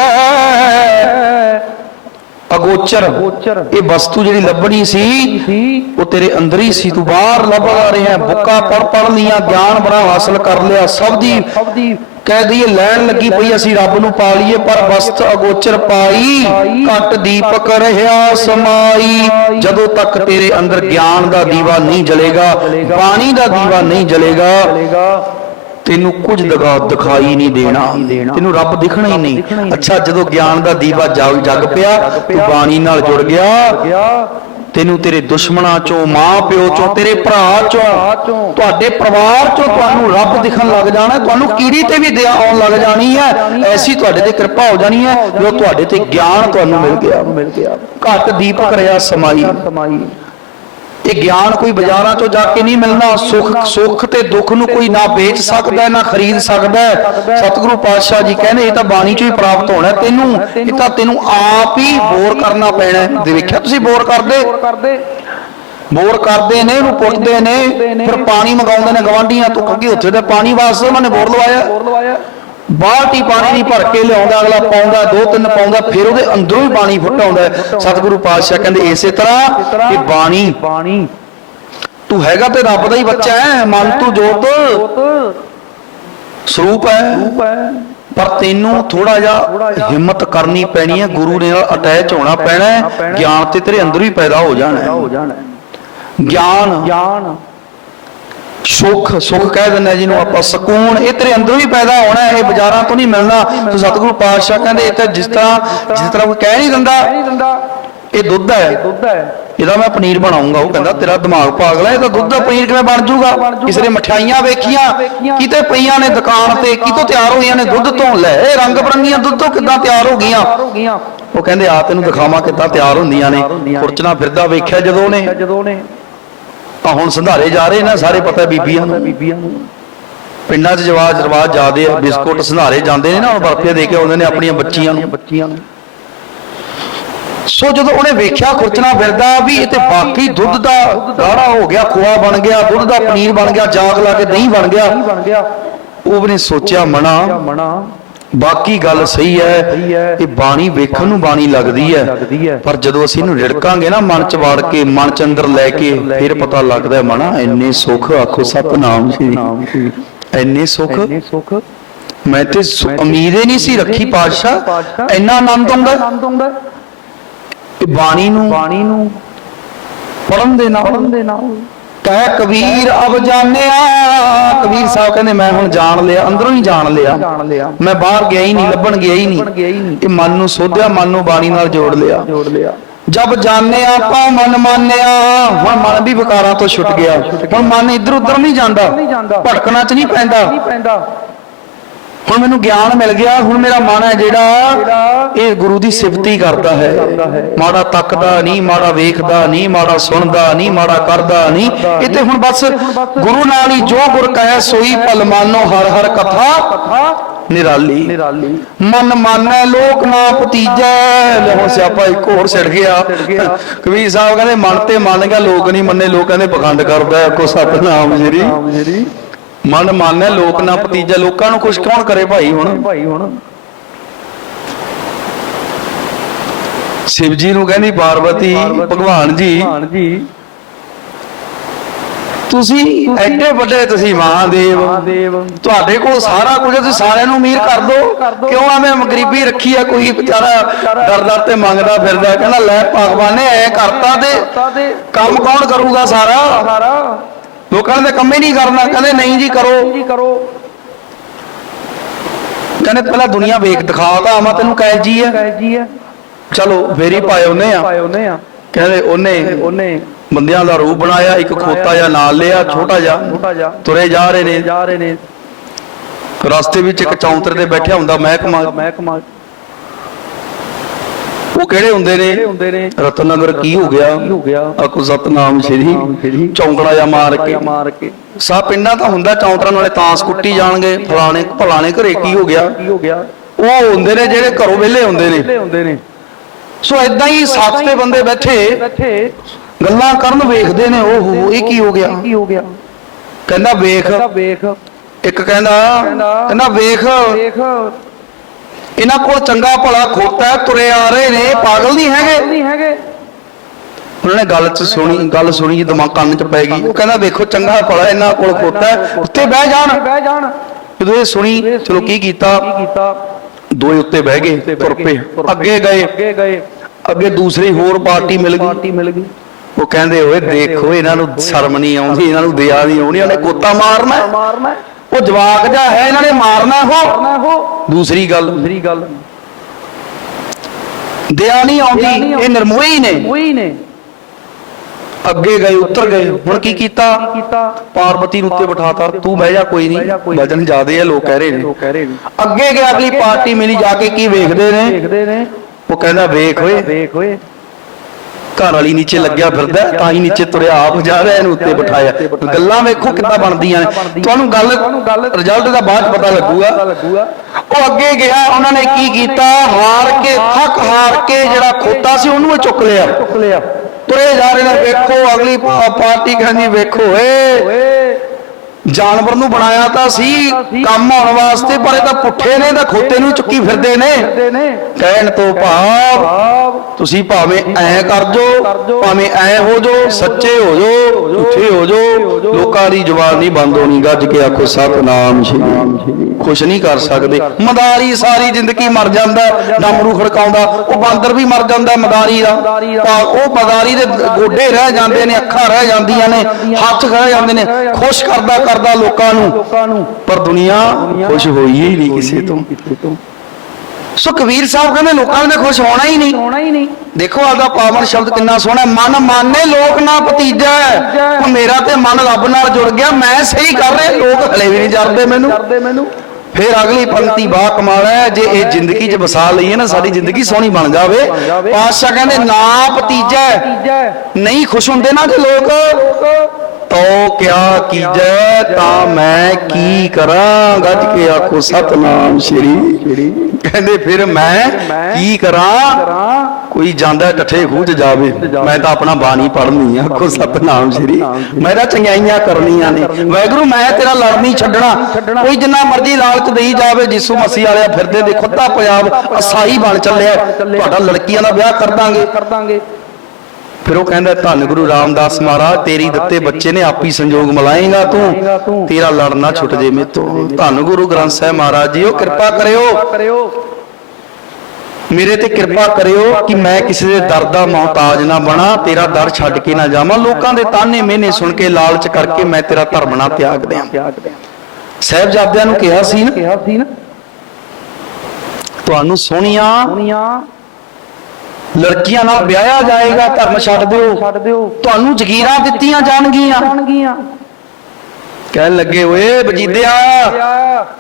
ਅਗੋਚਰ, ਇਹ ਵਸਤੂ ਜਿਹੜੀ ਲੱਭਣੀ ਸੀ, ਉਹ ਤੇਰੇ ਅੰਦਰ ਹੀ ਸੀ, ਤੂੰ ਬਾਹਰ ਲੱਭ ਰਿਹਾ। ਬੁੱਕਾ ਪੜ ਪੜ ਲੀਆਂ, ਗਿਆਨ ਬੜਾ ਹਾਸਲ ਕਰ ਲਿਆ। ਸਭ ਦੀ ਸਭ ਦੀ ਕਹਿ ਦਈਏ, ਲੈਣ ਲੱਗੀ ਪਈ, ਅਸੀਂ ਰੱਬ ਨੂੰ ਪਾ ਲਈਏ, ਪਰ ਵਸਤ ਅਗੋਚਰ ਪਾਈ, ਘਟ ਦੀਪਕ ਰਹਾ ਸਮਾਈ। ਜਦੋਂ ਤੱਕ ਤੇਰੇ ਅੰਦਰ ਗਿਆਨ ਦਾ ਦੀਵਾ ਨਹੀਂ ਜਲੇਗਾ, ਬਾਣੀ ਦਾ ਦੀਵਾ ਨਹੀਂ ਜਲੇਗਾ, ਤੈਨੂੰ ਕੁਝ ਦਗਾ ਦਿਖਾਈ ਨਹੀਂ ਦੇਣਾ। ਤੈਨੂੰ ਰੱਬ ਦਿਖਣਾ ਹੀ ਨਹੀਂ। ਅੱਛਾ, ਜਦੋਂ ਗਿਆਨ ਦਾ ਦੀਵਾ ਜਗ ਜਗ ਪਿਆ, ਤੂੰ ਬਾਣੀ ਨਾਲ ਜੁੜ ਗਿਆ। ਤੈਨੂੰ ਤੇਰੇ ਦੁਸ਼ਮਣਾਂ ਚੋਂ, ਮਾਂ ਪਿਓ ਚੋਂ, ਤੇਰੇ ਭਰਾ ਚੋਂ, ਤੁਹਾਡੇ ਪਰਿਵਾਰ ਚੋਂ ਤੁਹਾਨੂੰ ਰੱਬ ਦਿਖਣ ਲੱਗ ਜਾਣਾ, ਤੁਹਾਨੂੰ ਕੀੜੀ ਤੇ ਵੀ ਦਇਆ ਆਉਣ ਲੱਗ ਜਾਣੀ ਹੈ। ਐਸੀ ਤੁਹਾਡੇ ਤੇ ਕਿਰਪਾ ਹੋ ਜਾਣੀ ਹੈ ਜੋ ਤੁਹਾਡੇ ਤੇ ਗਿਆਨ ਤੁਹਾਨੂੰ ਮਿਲ ਗਿਆ। ਮਿਲ ਗਿਆ ਘਟ ਦੀਪਕ ਰਿਆ ਸਮਾਈ ਸਮਾਈ। ਇਹ ਗਿਆਨ ਕੋਈ ਬਾਜ਼ਾਰਾਂ ਚੋਂ ਜਾ ਕੇ ਨਹੀਂ ਮਿਲਣਾ। ਸੁੱਖ ਸੁੱਖ ਤੇ ਦੁੱਖ ਨੂੰ ਕੋਈ ਨਾ ਵੇਚ ਸਕਦਾ, ਨਾ ਖਰੀਦ ਸਕਦਾ। ਸਤਿਗੁਰੂ ਪਾਤਸ਼ਾਹ ਜੀ ਕਹਿੰਦੇ, ਇਹ ਤਾਂ ਬਾਣੀ ਚੋਂ ਹੀ ਪ੍ਰਾਪਤ ਹੋਣਾ। ਤੈਨੂੰ ਇਹ ਤਾਂ ਤੈਨੂੰ ਆਪ ਹੀ ਬੋਰ ਕਰਨਾ ਪੈਣਾ ਹੈ। ਦੇਖਿਆ ਤੁਸੀਂ ਬੋਰ ਕਰਦੇ? ਕਰਦੇ ਬੋਰ ਕਰਦੇ ਨੇ, ਇਹਨੂੰ ਪੁੱਟਦੇ ਨੇ। ਫਿਰ ਪਾਣੀ ਮੰਗਾਉਂਦੇ ਨੇ, ਗਵਾਂਢੀਆਂ ਤੋਂ ਕਿਉਂਕਿ ਉੱਥੇ ਤਾਂ ਪਾਣੀ ਵਾਸਤੇ ਉਹਨਾਂ ਨੇ ਬੋਰ ਲਵਾਇਆ। ਬਾਲਟੀ ਪਾਣੀ ਦੀ ਭਰ ਕੇ ਲਿਆਉਂਦਾ ਅਗਲਾ ਪਾਉਂਦਾ ਦੋ ਤਿੰਨ ਪਾਉਂਦਾ ਫਿਰ ਉਹਦੇ ਅੰਦਰੋਂ ਹੀ ਪਾਣੀ ਫੁੱਟ ਆਉਂਦਾ ਹੈ। ਸਤਿਗੁਰੂ ਪਾਤਸ਼ਾਹ ਕਹਿੰਦੇ ਇਸੇ ਤਰ੍ਹਾਂ ਕਿ ਬਾਣੀ। ਤੂੰ ਹੈਗਾ ਤੇ ਰੱਬ ਦਾ ਹੀ ਬੱਚਾ ਹੈ ਮਨ ਤੂੰ ਜੋਤ। ਸਰੂਪ ਹੈ। ਪਰ ਤੈਨੂੰ ਥੋੜਾ ਜਿਹਾ ਹਿੰਮਤ ਕਰਨੀ ਪੈਣੀ ਹੈ ਗੁਰੂ ਦੇ ਨਾਲ ਅਟੈਚ ਹੋਣਾ ਪੈਣਾ ਹੈ ਗਿਆਨ ਤੇ ਤੇਰੇ ਅੰਦਰ ਹੀ ਪੈਦਾ ਹੋ ਜਾਣਾ ਹੈ। ਗਿਆਨ। ਸੁੱਖ ਸੁੱਖ ਕਹਿ ਦਿੰਦੇ ਜਿਹਨੂੰ ਆਪਾਂ, ਸਕੂਨ, ਇਹ ਤੇਰੇ ਅੰਦਰੋਂ ਹੀ ਪੈਦਾ ਹੋਣਾ, ਇਹ ਬਾਜ਼ਾਰਾਂ ਤੋਂ ਨਹੀਂ ਮਿਲਣਾ, ਤੂੰ ਸਤਿਗੁਰੂ ਪਾਤਸ਼ਾਹ ਕਹਿੰਦੇ ਇਹ ਤਾਂ ਜਿਸ ਤਰ੍ਹਾਂ ਜਿਸ ਤਰ੍ਹਾਂ ਕੋਈ ਕਹਿ ਨਹੀਂ ਦਿੰਦਾ, ਇਹ ਦੁੱਧ ਹੈ। ਇਹਦਾ ਮੈਂ ਪਨੀਰ ਬਣਾਉਂਗਾ, ਉਹ ਕਹਿੰਦਾ ਤੇਰਾ ਦਿਮਾਗ ਪਾਗਲ ਹੈ ਇਹ ਦੁੱਧ ਦਾ ਪਨੀਰ ਕਿਵੇਂ ਬਣ ਜਾਊਗਾ ਕਿਸੇ ਨੇ ਮਠਿਆਈਆਂ ਵੇਖੀਆਂ, ਕਿਤੇ ਪਈਆਂ ਨੇ ਦੁਕਾਨ ਤੇ, ਕਿਤੋਂ ਤਿਆਰ ਹੋਈਆਂ ਨੇ ਦੁੱਧ ਤੋਂ ਲੈ, ਇਹ ਰੰਗ ਬਰੰਗੀਆਂ ਦੁੱਧ ਤੋਂ ਕਿੱਦਾਂ ਤਿਆਰ ਹੋ ਗਈਆਂ? ਉਹ ਕਹਿੰਦੇ ਆ ਤੈਨੂੰ ਦਿਖਾਵਾਂ ਕਿੱਦਾਂ ਤਿਆਰ ਹੁੰਦੀਆਂ ਨੇ। ਖੁਰਚਣਾ ਫਿਰਦਾ ਵੇਖਿਆ ਜਦੋਂ ਨੇ ਆ ਹੁਣ ਸੰਧਾਰੇ ਜਾ ਰਹੇ ਨੇ, ਸਾਰੇ ਪਤਾ ਬੀਬੀਆਂ ਨੂੰ। ਬੀਬੀਆਂ ਨੂੰ ਪਿੰਡਾਂ 'ਚ ਜਵਾਜ ਰਵਾਜ ਜਾਂਦੇ ਆ, ਬਿਸਕੁਟ ਸੰਧਾਰੇ ਜਾਂਦੇ ਨੇ ਨਾ ਹੁਣ ਬਰਫੀਆਂ ਦੇ ਕੇ ਆਉਂਦੇ ਨੇ ਆਪਣੀਆਂ ਬੱਚੀਆਂ ਨੂੰ। ਬੱਚੀਆਂ ਨੂੰ ਸੋ ਜਦੋਂ ਉਹਨੇ ਵੇਖਿਆ, ਖੁਰਚਣਾ ਫਿਰਦਾ ਵੀ ਇਹ ਤੇ ਬਾਕੀ ਦੁੱਧ ਦਾ ਗਾੜਾ ਹੋ ਗਿਆ, ਖੋਆ ਬਣ ਗਿਆ, ਦੁੱਧ ਦਾ ਪਨੀਰ ਬਣ ਗਿਆ, ਜਾਗ ਲਾ ਕੇ ਦਹੀਂ ਬਣ ਗਿਆ ਬਣ ਗਿਆ ਉਹਨੇ ਸੋਚਿਆ, ਮਨਾ। ਮਣਾ ਬਾਕੀ ਗੱਲ ਸਹੀ ਹੈ। ਇਹ ਬਾਣੀ ਵੇਖਣ ਨੂੰ ਬਾਣੀ ਲੱਗਦੀ ਹੈ। ਪਰ ਜਦੋਂ ਅਸੀਂ ਇਹਨੂੰ ਰਿੜਕਾਂਗੇ ਨਾ ਮਨ ਚ ਵੜ ਕੇ ਮਨ ਚ ਅੰਦਰ ਲੈ ਕੇ ਫਿਰ ਪਤਾ ਲੱਗਦਾ ਹੈ ਮਨਾ ਇੰਨੇ ਸੁੱਖ ਆਖੋ ਸਤਨਾਮ ਜੀ। ਇੰਨੇ ਸੁੱਖ। ਮੈਂ ਤੇ ਉਮੀਦ ਨਹੀਂ ਸੀ ਰੱਖੀ ਪਾਤਸ਼ਾਹ। ਇੰਨਾ ਆਨੰਦ ਆਉਂਦਾ। ਇਹ ਬਾਣੀ ਨੂੰ ਬਾਣੀ ਨੂੰ ਪੜਨ ਦੇ ਨਾਲ। ਪੜਨ ਦੇ ਨਾਲ। ਕਹਿ ਕਬੀਰ, ਅਬ ਜਾਣਿਆ। ਕਬੀਰ ਸਾਹਿਬ ਕਹਿੰਦੇ, ਮੈਂ ਹੁਣ ਜਾਣ ਲਿਆ, ਅੰਦਰੋਂ ਹੀ ਜਾਣ ਲਿਆ। ਮੈਂ ਬਾਹਰ ਗਿਆ ਹੀ ਨਹੀਂ, ਲੱਭਣ ਗਿਆ ਹੀ ਲੱਭਣ ਗਿਆ ਨਹੀਂ। ਇਹ ਮਨ ਨੂੰ ਸੋਧਿਆ, ਮਨ ਨੂੰ ਬਾਣੀ ਨਾਲ ਜੋੜ ਲਿਆ। ਜੋੜ ਲਿਆ ਜਬ ਜਾਣਿਆ ਆਪਾਂ ਮਨ ਮਾਨਿਆ। ਹੁਣ ਮਨ ਵੀ ਵਿਕਾਰਾਂ ਤੋਂ ਛੁੱਟ ਗਿਆ। ਹੁਣ ਮਨ ਇੱਧਰ ਉੱਧਰ ਨਹੀਂ ਜਾਂਦਾ। ਭਟਕਣਾ ਚ ਨਹੀਂ ਨਹੀਂ ਪੈਂਦਾ। ਹੁਣ ਮੈਨੂੰ ਗਿਆਨ ਮਿਲ ਗਿਆ ਹੁਣ ਮੇਰਾ ਮਨ ਹੈ ਜਿਹੜਾ ਇਹ ਗੁਰੂ ਦੀ ਸਿਫਤੀ ਕਰਦਾ ਹੈ। ਮਾੜਾ ਤੱਕਦਾ ਨਹੀਂ ਮਾੜਾ ਵੇਖਦਾ ਨਹੀਂ ਮਾੜਾ ਸੁਣਦਾ ਨਹੀਂ ਮਾੜਾ ਕਰਦਾ ਨਹੀਂ। ਇਹ ਤੇ ਹੁਣ ਬਸ ਗੁਰੂ ਨਾਲ ਹੀ ਜੋ ਗੁਰ ਕਹੈ ਸੋਈ ਭਲ ਮਾਨੋ ਹਰ ਹਰ ਕਥਾ ਨਿਰਾਲੀ। ਮਨ ਮਾਨੈ ਲੋਕ ਨਾ ਭਤੀਜੈ। ਲੈ ਹੁਣ ਸਿਆਪਾ ਇੱਕ ਹੋਰ ਸਿੜ ਗਿਆ। ਕਬੀਰ ਸਾਹਿਬ ਕਹਿੰਦੇ ਮਨ ਤੇ ਮੰਨ ਗਿਆ ਲੋਕ ਨਹੀਂ ਮੰਨੇ ਲੋਕ ਕਹਿੰਦੇ ਪਖੰਡ ਕਰਦਾ ਕੋ ਸਤਨਾਮ ਜੀ ਮਨ ਮਾਨੈ ਲੋਕ ਨਾ ਭਤੀਜੈ ਲੋਕਾਂ ਨੂੰ ਖੁਸ਼ ਕੌਣ ਕਰੇ ਭਾਈ ਹੁਣ? ਸ਼ਿਵ ਜੀ ਨੂੰ ਕਹਿੰਦੀ ਪਾਰਵਤੀ ਭਗਵਾਨ ਜੀ। ਤੁਸੀਂ ਐਡੇ ਵੱਡੇ ਤੁਸੀਂ ਮਹਾਦੇਵ। ਤੁਹਾਡੇ ਕੋਲ ਸਾਰਾ ਕੁਝ ਤੁਸੀਂ ਸਾਰਿਆਂ ਨੂੰ ਅਮੀਰ ਕਰ ਦੋ। ਕਿਉਂ ਐਵੇਂ ਗਰੀਬੀ ਰੱਖੀ ਆ? ਕੋਈ ਵਿਚਾਰਾ ਦਰ ਦਰ ਤੇ ਮੰਗਦਾ ਫਿਰਦਾ ਕਹਿੰਦਾ ਲੈ ਭਗਵਾਨ ਨੇ ਐ ਕਰਤਾ ਤੇ ਕੰਮ ਕੌਣ ਕਰੂਗਾ ਸਾਰਾ। ਲੋਕਾਂ ਨੇ ਤਾਂ ਕੰਮ ਹੀ ਨਹੀਂ ਕਰਨਾ। ਕਹਿੰਦੇ ਨਹੀਂ ਜੀ ਕਰੋ। ਜੀ ਕਹਿੰਦੇ ਪਹਿਲਾਂ ਦੁਨੀਆ ਵੇਖ ਦਿਖਾ ਤਾਂ ਆਵਾਂ ਤੈਨੂੰ ਕਹਿ ਜੀ ਹੈ ਕਹਿ ਜੀ ਹੈ ਚਲੋ ਫੇਰੀ ਪਾਏ ਉਹਨੇ ਆ। ਆ। ਕਹਿੰਦੇ ਉਹਨੇ ਉਹਨੇ ਬੰਦਿਆਂ ਦਾ ਰੂਪ ਬਣਾਇਆ ਇੱਕ ਖੋਤਾ ਜਿਹਾ ਨਾਲ ਲਿਆ ਛੋਟਾ ਤੁਰੇ ਜਾ ਰਹੇ ਨੇ। ਜਾ ਰਹੇ ਨੇ। ਰਸਤੇ ਵਿੱਚ ਇੱਕ ਚੌਂਤਰੇ ਤੇ ਬੈਠਿਆ ਹੁੰਦਾ ਮਹਿਕਮਾ। ਮਹਿਕਮਾ। ਉਹ ਕਿਹੜੇ ਹੁੰਦੇ ਨੇ? ਰਤਨਗਰ ਕੀ ਹੋ ਗਿਆ? ਕੀ ਹੋ ਗਿਆ? ਆਕੋ ਸਤਨਾਮ ਸ਼੍ਰੀ। ਚੌਂਕੜਾ ਜਾਂ ਮਾਰ ਕੇ। ਸਾ ਪਿੰਡਾਂ ਤਾਂ ਹੁੰਦਾ ਚੌਂਤਰਾਂ ਨਾਲੇ ਤਾਂਸ ਕੁੱਟੀ ਜਾਣਗੇ। ਫਲਾਣੇ ਭਲਾਣੇ ਘਰੇ ਕੀ ਹੋ ਗਿਆ? ਉਹ ਹੁੰਦੇ ਨੇ ਜਿਹੜੇ ਘਰੋਂ ਵਿਹਲੇ ਹੁੰਦੇ ਨੇ। ਸੋ ਇਦਾਂ ਹੀ ਸੱਤ ਤੇ ਬੰਦੇ ਬੈਠੇ। ਗੱਲਾਂ ਕਰਨ ਵੇਖਦੇ ਨੇ। ਓਹੋ ਇਹ ਕੀ ਹੋ ਗਿਆ? ਕੀ ਹੋ ਗਿਆ? ਕਹਿੰਦਾ ਵੇਖ। ਇੱਕ ਕਹਿੰਦਾ ਕਹਿੰਦਾ ਵੇਖ। ਇਹਨਾਂ ਕੋਲ ਚੰਗਾ ਭਲਾ ਖੋਤਾ ਤੁਰੇ ਆ ਰਹੇ ਨੇ ਪਾਗਲ ਨਹੀਂ ਹੈਗੇ। ਉਹਨਾਂ ਨੇ ਗੱਲ ਚ ਸੁਣੀ ਗੱਲ ਸੁਣੀ ਜੀ ਦਿਮਾਗ ਕੰਨ ਚ ਪੈ ਗਈ। ਉਹ ਕਹਿੰਦਾ ਵੇਖੋ ਚੰਗਾ ਭਲਾ ਇਹਨਾਂ ਕੋਲ ਖੋਤਾ ਉੱਤੇ ਬਹਿ ਜਾਣ। ਜਦੋਂ ਇਹ ਸੁਣੀ ਚਲੋ ਕੀ ਕੀਤਾ? ਦੋਏ ਉੱਤੇ ਬਹਿ ਗਏ ਤੁਰ ਪਏ। ਅੱਗੇ ਗਏ। ਅੱਗੇ ਦੂਸਰੀ ਹੋਰ ਪਾਰਟੀ ਮਿਲ ਗਈ। ਉਹ ਕਹਿੰਦੇ ਓਏ ਦੇਖੋ ਇਹਨਾਂ ਨੂੰ ਸ਼ਰਮ ਨਹੀਂ ਆਉਂਦੀ ਇਹਨਾਂ ਨੂੰ ਦਇਆ ਨਹੀਂ ਆਉਣੀ ਉਹਨੇ ਕੋਤਾ। ਮਾਰਨਾ ਉਹ ਜਵਾਕ ਜਾ ਹੈ ਇਹਨਾਂ ਨੇ ਮਾਰਨਾ ਹੋ ਦੂਸਰੀ ਗੱਲ। ਦੂਸਰੀ ਗੱਲ। ਦਇਆ ਨਹੀਂ ਆਉਂਦੀ ਇਹ ਨਿਰਮੋਹੀ ਨੇ। ਅੱਗੇ ਗਏ ਉੱਤਰ ਗਏ। ਹੁਣ ਕੀ ਕੀਤਾ? ਪਾਰਵਤੀ ਨੂੰ ਉੱਤੇ ਬਿਠਾਤਾ ਤੂੰ। ਬਹਿ ਜਾ ਕੋਈ ਨਹੀਂ। ਵਜਨ ਜ਼ਿਆਦੇ ਆ ਲੋਕ ਕਹਿ ਰਹੇ ਨੇ। ਅੱਗੇ ਗਿਆ ਅਗਲੀ ਪਾਰਟੀ ਮਿਲੀ ਜਾ ਕੇ ਕੀ ਵੇਖਦੇ ਨੇ? ਉਹ ਕਹਿੰਦਾ ਵੇਖ ਓਏ। ਘਰ ਵਾਲੀ ਨੀਚੇ ਲੱਗਿਆ ਫਿਰਦਾ ਤਾਂ ਹੀ ਨੀਚੇ ਤੁਰਿਆ ਆਪ ਜਾ ਰਿਹਾ ਇਹਨੂੰ ਉੱਤੇ ਬਿਠਾਇਆ। ਗੱਲਾਂ ਵੇਖੋ ਕਿੱਦਾਂ ਬਣਦੀਆਂ ਨੇ। ਤੁਹਾਨੂੰ ਗੱਲ ਰਿਜ਼ਲਟ ਦਾ ਬਾਅਦ ਪਤਾ ਲੱਗੂਗਾ। ਉਹ ਅੱਗੇ ਗਿਆ ਉਹਨਾਂ ਨੇ ਕੀ ਕੀਤਾ? ਹਾਰ ਕੇ ਥੱਕ ਹਾਰ ਕੇ ਜਿਹੜਾ ਖੋਤਾ ਸੀ ਉਹਨੂੰ ਚੁੱਕ ਲਿਆ। ਤੁਰੇ ਜਾ ਰਹੇ ਨੇ ਵੇਖੋ ਅਗਲੀ ਪਾਰਟੀ ਕਹਿੰਦੀ ਵੇਖੋ ਏ। ਜਾਨਵਰ ਨੂੰ ਬਣਾਇਆ ਤਾਂ ਸੀ ਕੰਮ ਆਉਣ ਵਾਸਤੇ ਪਰ ਇਹ ਤਾਂ ਪੁੱਠੇ ਨੇ ਤਾਂ ਖੋਤੇ ਨੂੰ ਚੁੱਕੀ ਫਿਰਦੇ ਨੇ। ਕਹਿਣ ਤੋਂ ਭਾਵ ਤੁਸੀਂ ਭਾਵੇਂ ਐ ਕਰ ਜੋ ਭਾਵੇਂ ਐ ਹੋ ਜੋ ਸੱਚੇ ਹੋ ਜੋ ਝੂਠੇ ਹੋ ਜੋ ਲੋਕਾਂ ਦੀ ਜ਼ੁਬਾਨ ਨਹੀਂ ਬੰਦ ਹੋਣੀ ਗੱਜ ਕੇ ਆਖੋ ਸਤਨਾਮ ਸ਼੍ਰੀ ਖੁਸ਼ ਨਹੀਂ ਕਰ ਸਕਦੇ। ਮਦਾਰੀ ਸਾਰੀ ਜ਼ਿੰਦਗੀ ਮਰ ਜਾਂਦਾ ਹੈ, ਡਮਰੂ ਖੜਕਾਉਂਦਾ ਉਹ ਬਾਂਦਰ ਵੀ ਮਰ ਜਾਂਦਾ ਮਦਾਰੀ ਦਾ। ਉਹ ਮਦਾਰੀ ਦੇ ਗੋਡੇ ਰਹਿ ਜਾਂਦੇ ਨੇ ਅੱਖਾਂ ਰਹਿ ਜਾਂਦੀਆਂ ਨੇ ਹੱਥ ਰਹਿ ਜਾਂਦੇ ਨੇ ਖੁਸ਼ ਕਰਦਾ ਕਰਦਾ ਲੋਕਾਂ ਨੂੰ ਪਰ ਦੁਨੀਆ ਖੁਸ਼ ਹੋਈ ਹੀ ਨਹੀਂ ਕਿਸੇ ਤੋਂ। ਸੋ ਕਬੀਰ ਸਾਹਿਬ ਕਹਿੰਦੇ ਲੋਕਾਂ ਨੇ ਖੁਸ਼ ਹੋਣਾ ਹੀ ਨਹੀਂ। ਹੋਣਾ ਹੀ ਨਹੀਂ। ਦੇਖੋ ਆਦਾ ਪਾਵਨ ਸ਼ਬਦ ਕਿੰਨਾ ਸੋਹਣਾ। ਮਨ ਮਾਨੇ ਲੋਕ ਨਾ ਭਤੀਜਾ ਉਹ ਮੇਰਾ ਤੇ ਮਨ ਰੱਬ ਨਾਲ ਜੁੜ ਗਿਆ। ਮੈਂ ਸਹੀ ਕਰ ਰਿਹਾ। ਲੋਕ ਹਲੇ ਵੀ ਨਹੀਂ ਜਰਦੇ ਮੈਨੂੰ। ਫਿਰ ਅਗਲੀ ਪੰਕਤੀ ਬਾ ਕਮਾਲ ਹੈ। ਜੇ ਇਹ ਜ਼ਿੰਦਗੀ 'ਚ ਵਸਾ ਲਈਏ ਨਾ ਸਾਡੀ ਜ਼ਿੰਦਗੀ ਸੋਹਣੀ ਬਣ ਜਾਵੇ। ਪਾਤਸ਼ਾਹ ਕਹਿੰਦੇ ਨਾ ਭਤੀਜਾ ਤੀਜਾ ਨਹੀਂ ਖੁਸ਼ ਹੁੰਦੇ ਨਾ ਜੇ ਲੋਕ ਤੋ ਕਿਆ ਕੀਜੈ ਤਾਂ ਮੈਂ ਕੀ ਕਰਾਂ? ਗੱਜ ਕੇ ਆਖੋ ਸਤਨਾਮ ਸ਼੍ਰੀ ਕਹਿੰਦੇ ਫਿਰ ਮੈਂ ਕੀ ਕਰਾਂ? ਕੋਈ ਜਾਂਦਾ ਠੱਠੇ ਖੂਹ ਚ ਜਾਵੇ ਮੈਂ ਤਾਂ ਆਪਣਾ ਬਾਣੀ ਪੜ੍ਹਨੀ ਆ। ਆਖੋ ਸਤਨਾਮ ਸ਼੍ਰੀ। ਮੈਂ ਤਾਂ ਚੰਗਿਆਈਆਂ ਕਰਨੀਆਂ ਨੇ। ਵਾਹਿਗੁਰੂ ਮੈਂ ਤੇਰਾ ਲੜ ਨਹੀਂ ਛੱਡਣਾ। ਕੋਈ ਜਿੰਨਾ ਮਰਜ਼ੀ ਲਾਲਚ ਦੇਈ ਜਾਵੇ ਜਿਸੂ ਮਸੀਹ ਵਾਲਿਆ ਫਿਰਦੇ ਦੇਖੋ ਤਾਂ ਪੰਜਾਬ ਅਸਾਈ ਬਣ ਚੱਲਿਆ। ਤੁਹਾਡਾ ਲੜਕੀਆਂ ਦਾ ਵਿਆਹ ਕਰ ਦਾਂਗੇ। ਫਿਰ ਉਹ ਕਹਿੰਦਾ ਧੰਨ ਗੁਰੂ ਰਾਮਦਾਸ ਮਹਾਰਾਜ ਤੇਰੀ ਦਿੱਤੇ ਬੱਚੇ ਨੇ ਆਪੀ ਸੰਜੋਗ ਮਲਾਏਗਾ ਤੂੰ। ਤੇਰਾ ਲੜਨਾ ਛੁੱਟ ਜੇ ਮੇਤੋਂ। ਧੰਨ ਗੁਰੂ ਗ੍ਰੰਥ ਸਾਹਿਬ ਮਹਾਰਾਜ ਜੀ ਉਹ ਕਿਰਪਾ ਕਰਿਓ। ਮੇਰੇ ਤੇ ਕਿਰਪਾ ਕਰਿਓ ਕਿ ਮੈਂ ਕਿਸੇ ਦੇ ਦਰ ਦਾ ਮੁਹਤਾਜ ਨਾ ਬਣਾ ਤੇਰਾ ਦਰ ਛੱਡ ਕੇ ਨਾ ਜਾਵਾਂ। ਲੋਕਾਂ ਦੇ ਤਾਨੇ ਮਿਹਨੇ ਸੁਣ ਕੇ ਲਾਲਚ ਕਰਕੇ ਮੈਂ ਤੇਰਾ ਧਰਮ ਨਾ ਤਿਆਗ ਦਿਆਂ। ਸਾਹਿਬਜ਼ਾਦਿਆਂ ਨੂੰ ਕਿਹਾ ਸੀ ਨਾ ਤੁਹਾਨੂੰ ਸੋਹਣੀਆਂ ਲੜਕੀਆਂ ਨਾਲ ਵਿਆਹਿਆ ਜਾਏਗਾ ਧਰਮ ਛੱਡ ਦਿਓ। ਤੁਹਾਨੂੰ ਜ਼ਗੀਰਾਂ ਦਿੱਤੀਆਂ ਜਾਣਗੀਆਂ। ਕਹਿਣ ਲੱਗੇ ਓਏ ਬਜੀਦਿਆ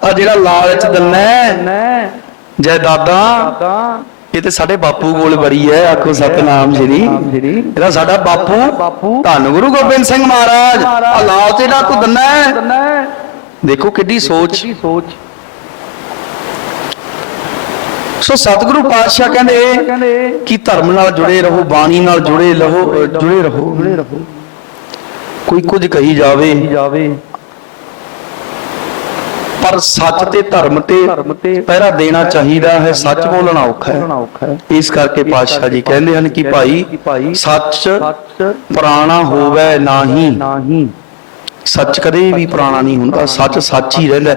ਆ ਜਿਹੜਾ ਲਾਲਚ ਦਿੰਨਾ ਹੈ, ਦਾਦਾ ਇਹ ਤੇ ਸਾਡੇ ਬਾਪੂ ਕੋਲ ਬੜੀ ਹੈ ਆਖੋ ਸਤਨਾਮ ਸ਼੍ਰੀ। ਇਹਦਾ ਸਾਡਾ ਬਾਪੂ ਬਾਪੂ ਧੰਨ ਗੁਰੂ ਗੋਬਿੰਦ ਸਿੰਘ ਮਹਾਰਾਜ ਆ ਲਾਲਚ ਜਿਹੜਾ ਤੂੰ ਦਿੰਨਾ ਦੇਖੋ ਕਿੱਡੀ ਸੋਚ ਸੋਚ। ਸੋ ਸਤਿਗੁਰੂ ਪਾਤਸ਼ਾਹ ਕਹਿੰਦੇ ਕਿ ਧਰਮ ਨਾਲ ਜੁੜੇ ਰਹੋ ਬਾਣੀ ਨਾਲ ਜੁੜੇ ਰਹੋ ਜੁੜੇ ਰਹੋ। ਕੋਈ ਕੁਝ ਕਹੀ ਜਾਵੇ ਪਰ ਸੱਚ ਤੇ ਧਰਮ ਤੇ ਪਹਿਰਾ ਦੇਣਾ ਚਾਹੀਦਾ ਹੈ ਸੱਚ ਬੋਲਣਾ ਔਖਾ ਹੈ। ਇਸ ਕਰਕੇ ਪਾਤਸ਼ਾਹ ਜੀ ਕਹਿੰਦੇ ਹਨ ਕਿ ਭਾਈ ਸੱਚ ਪੁਰਾਣਾ ਹੋਵੇ ਨਾਹੀ ਸੱਚ ਕਦੇ ਵੀ ਪੁਰਾਣਾ ਨਹੀਂ ਹੁੰਦਾ ਸੱਚ ਸੱਚ ਹੀ ਰਹਿੰਦਾ।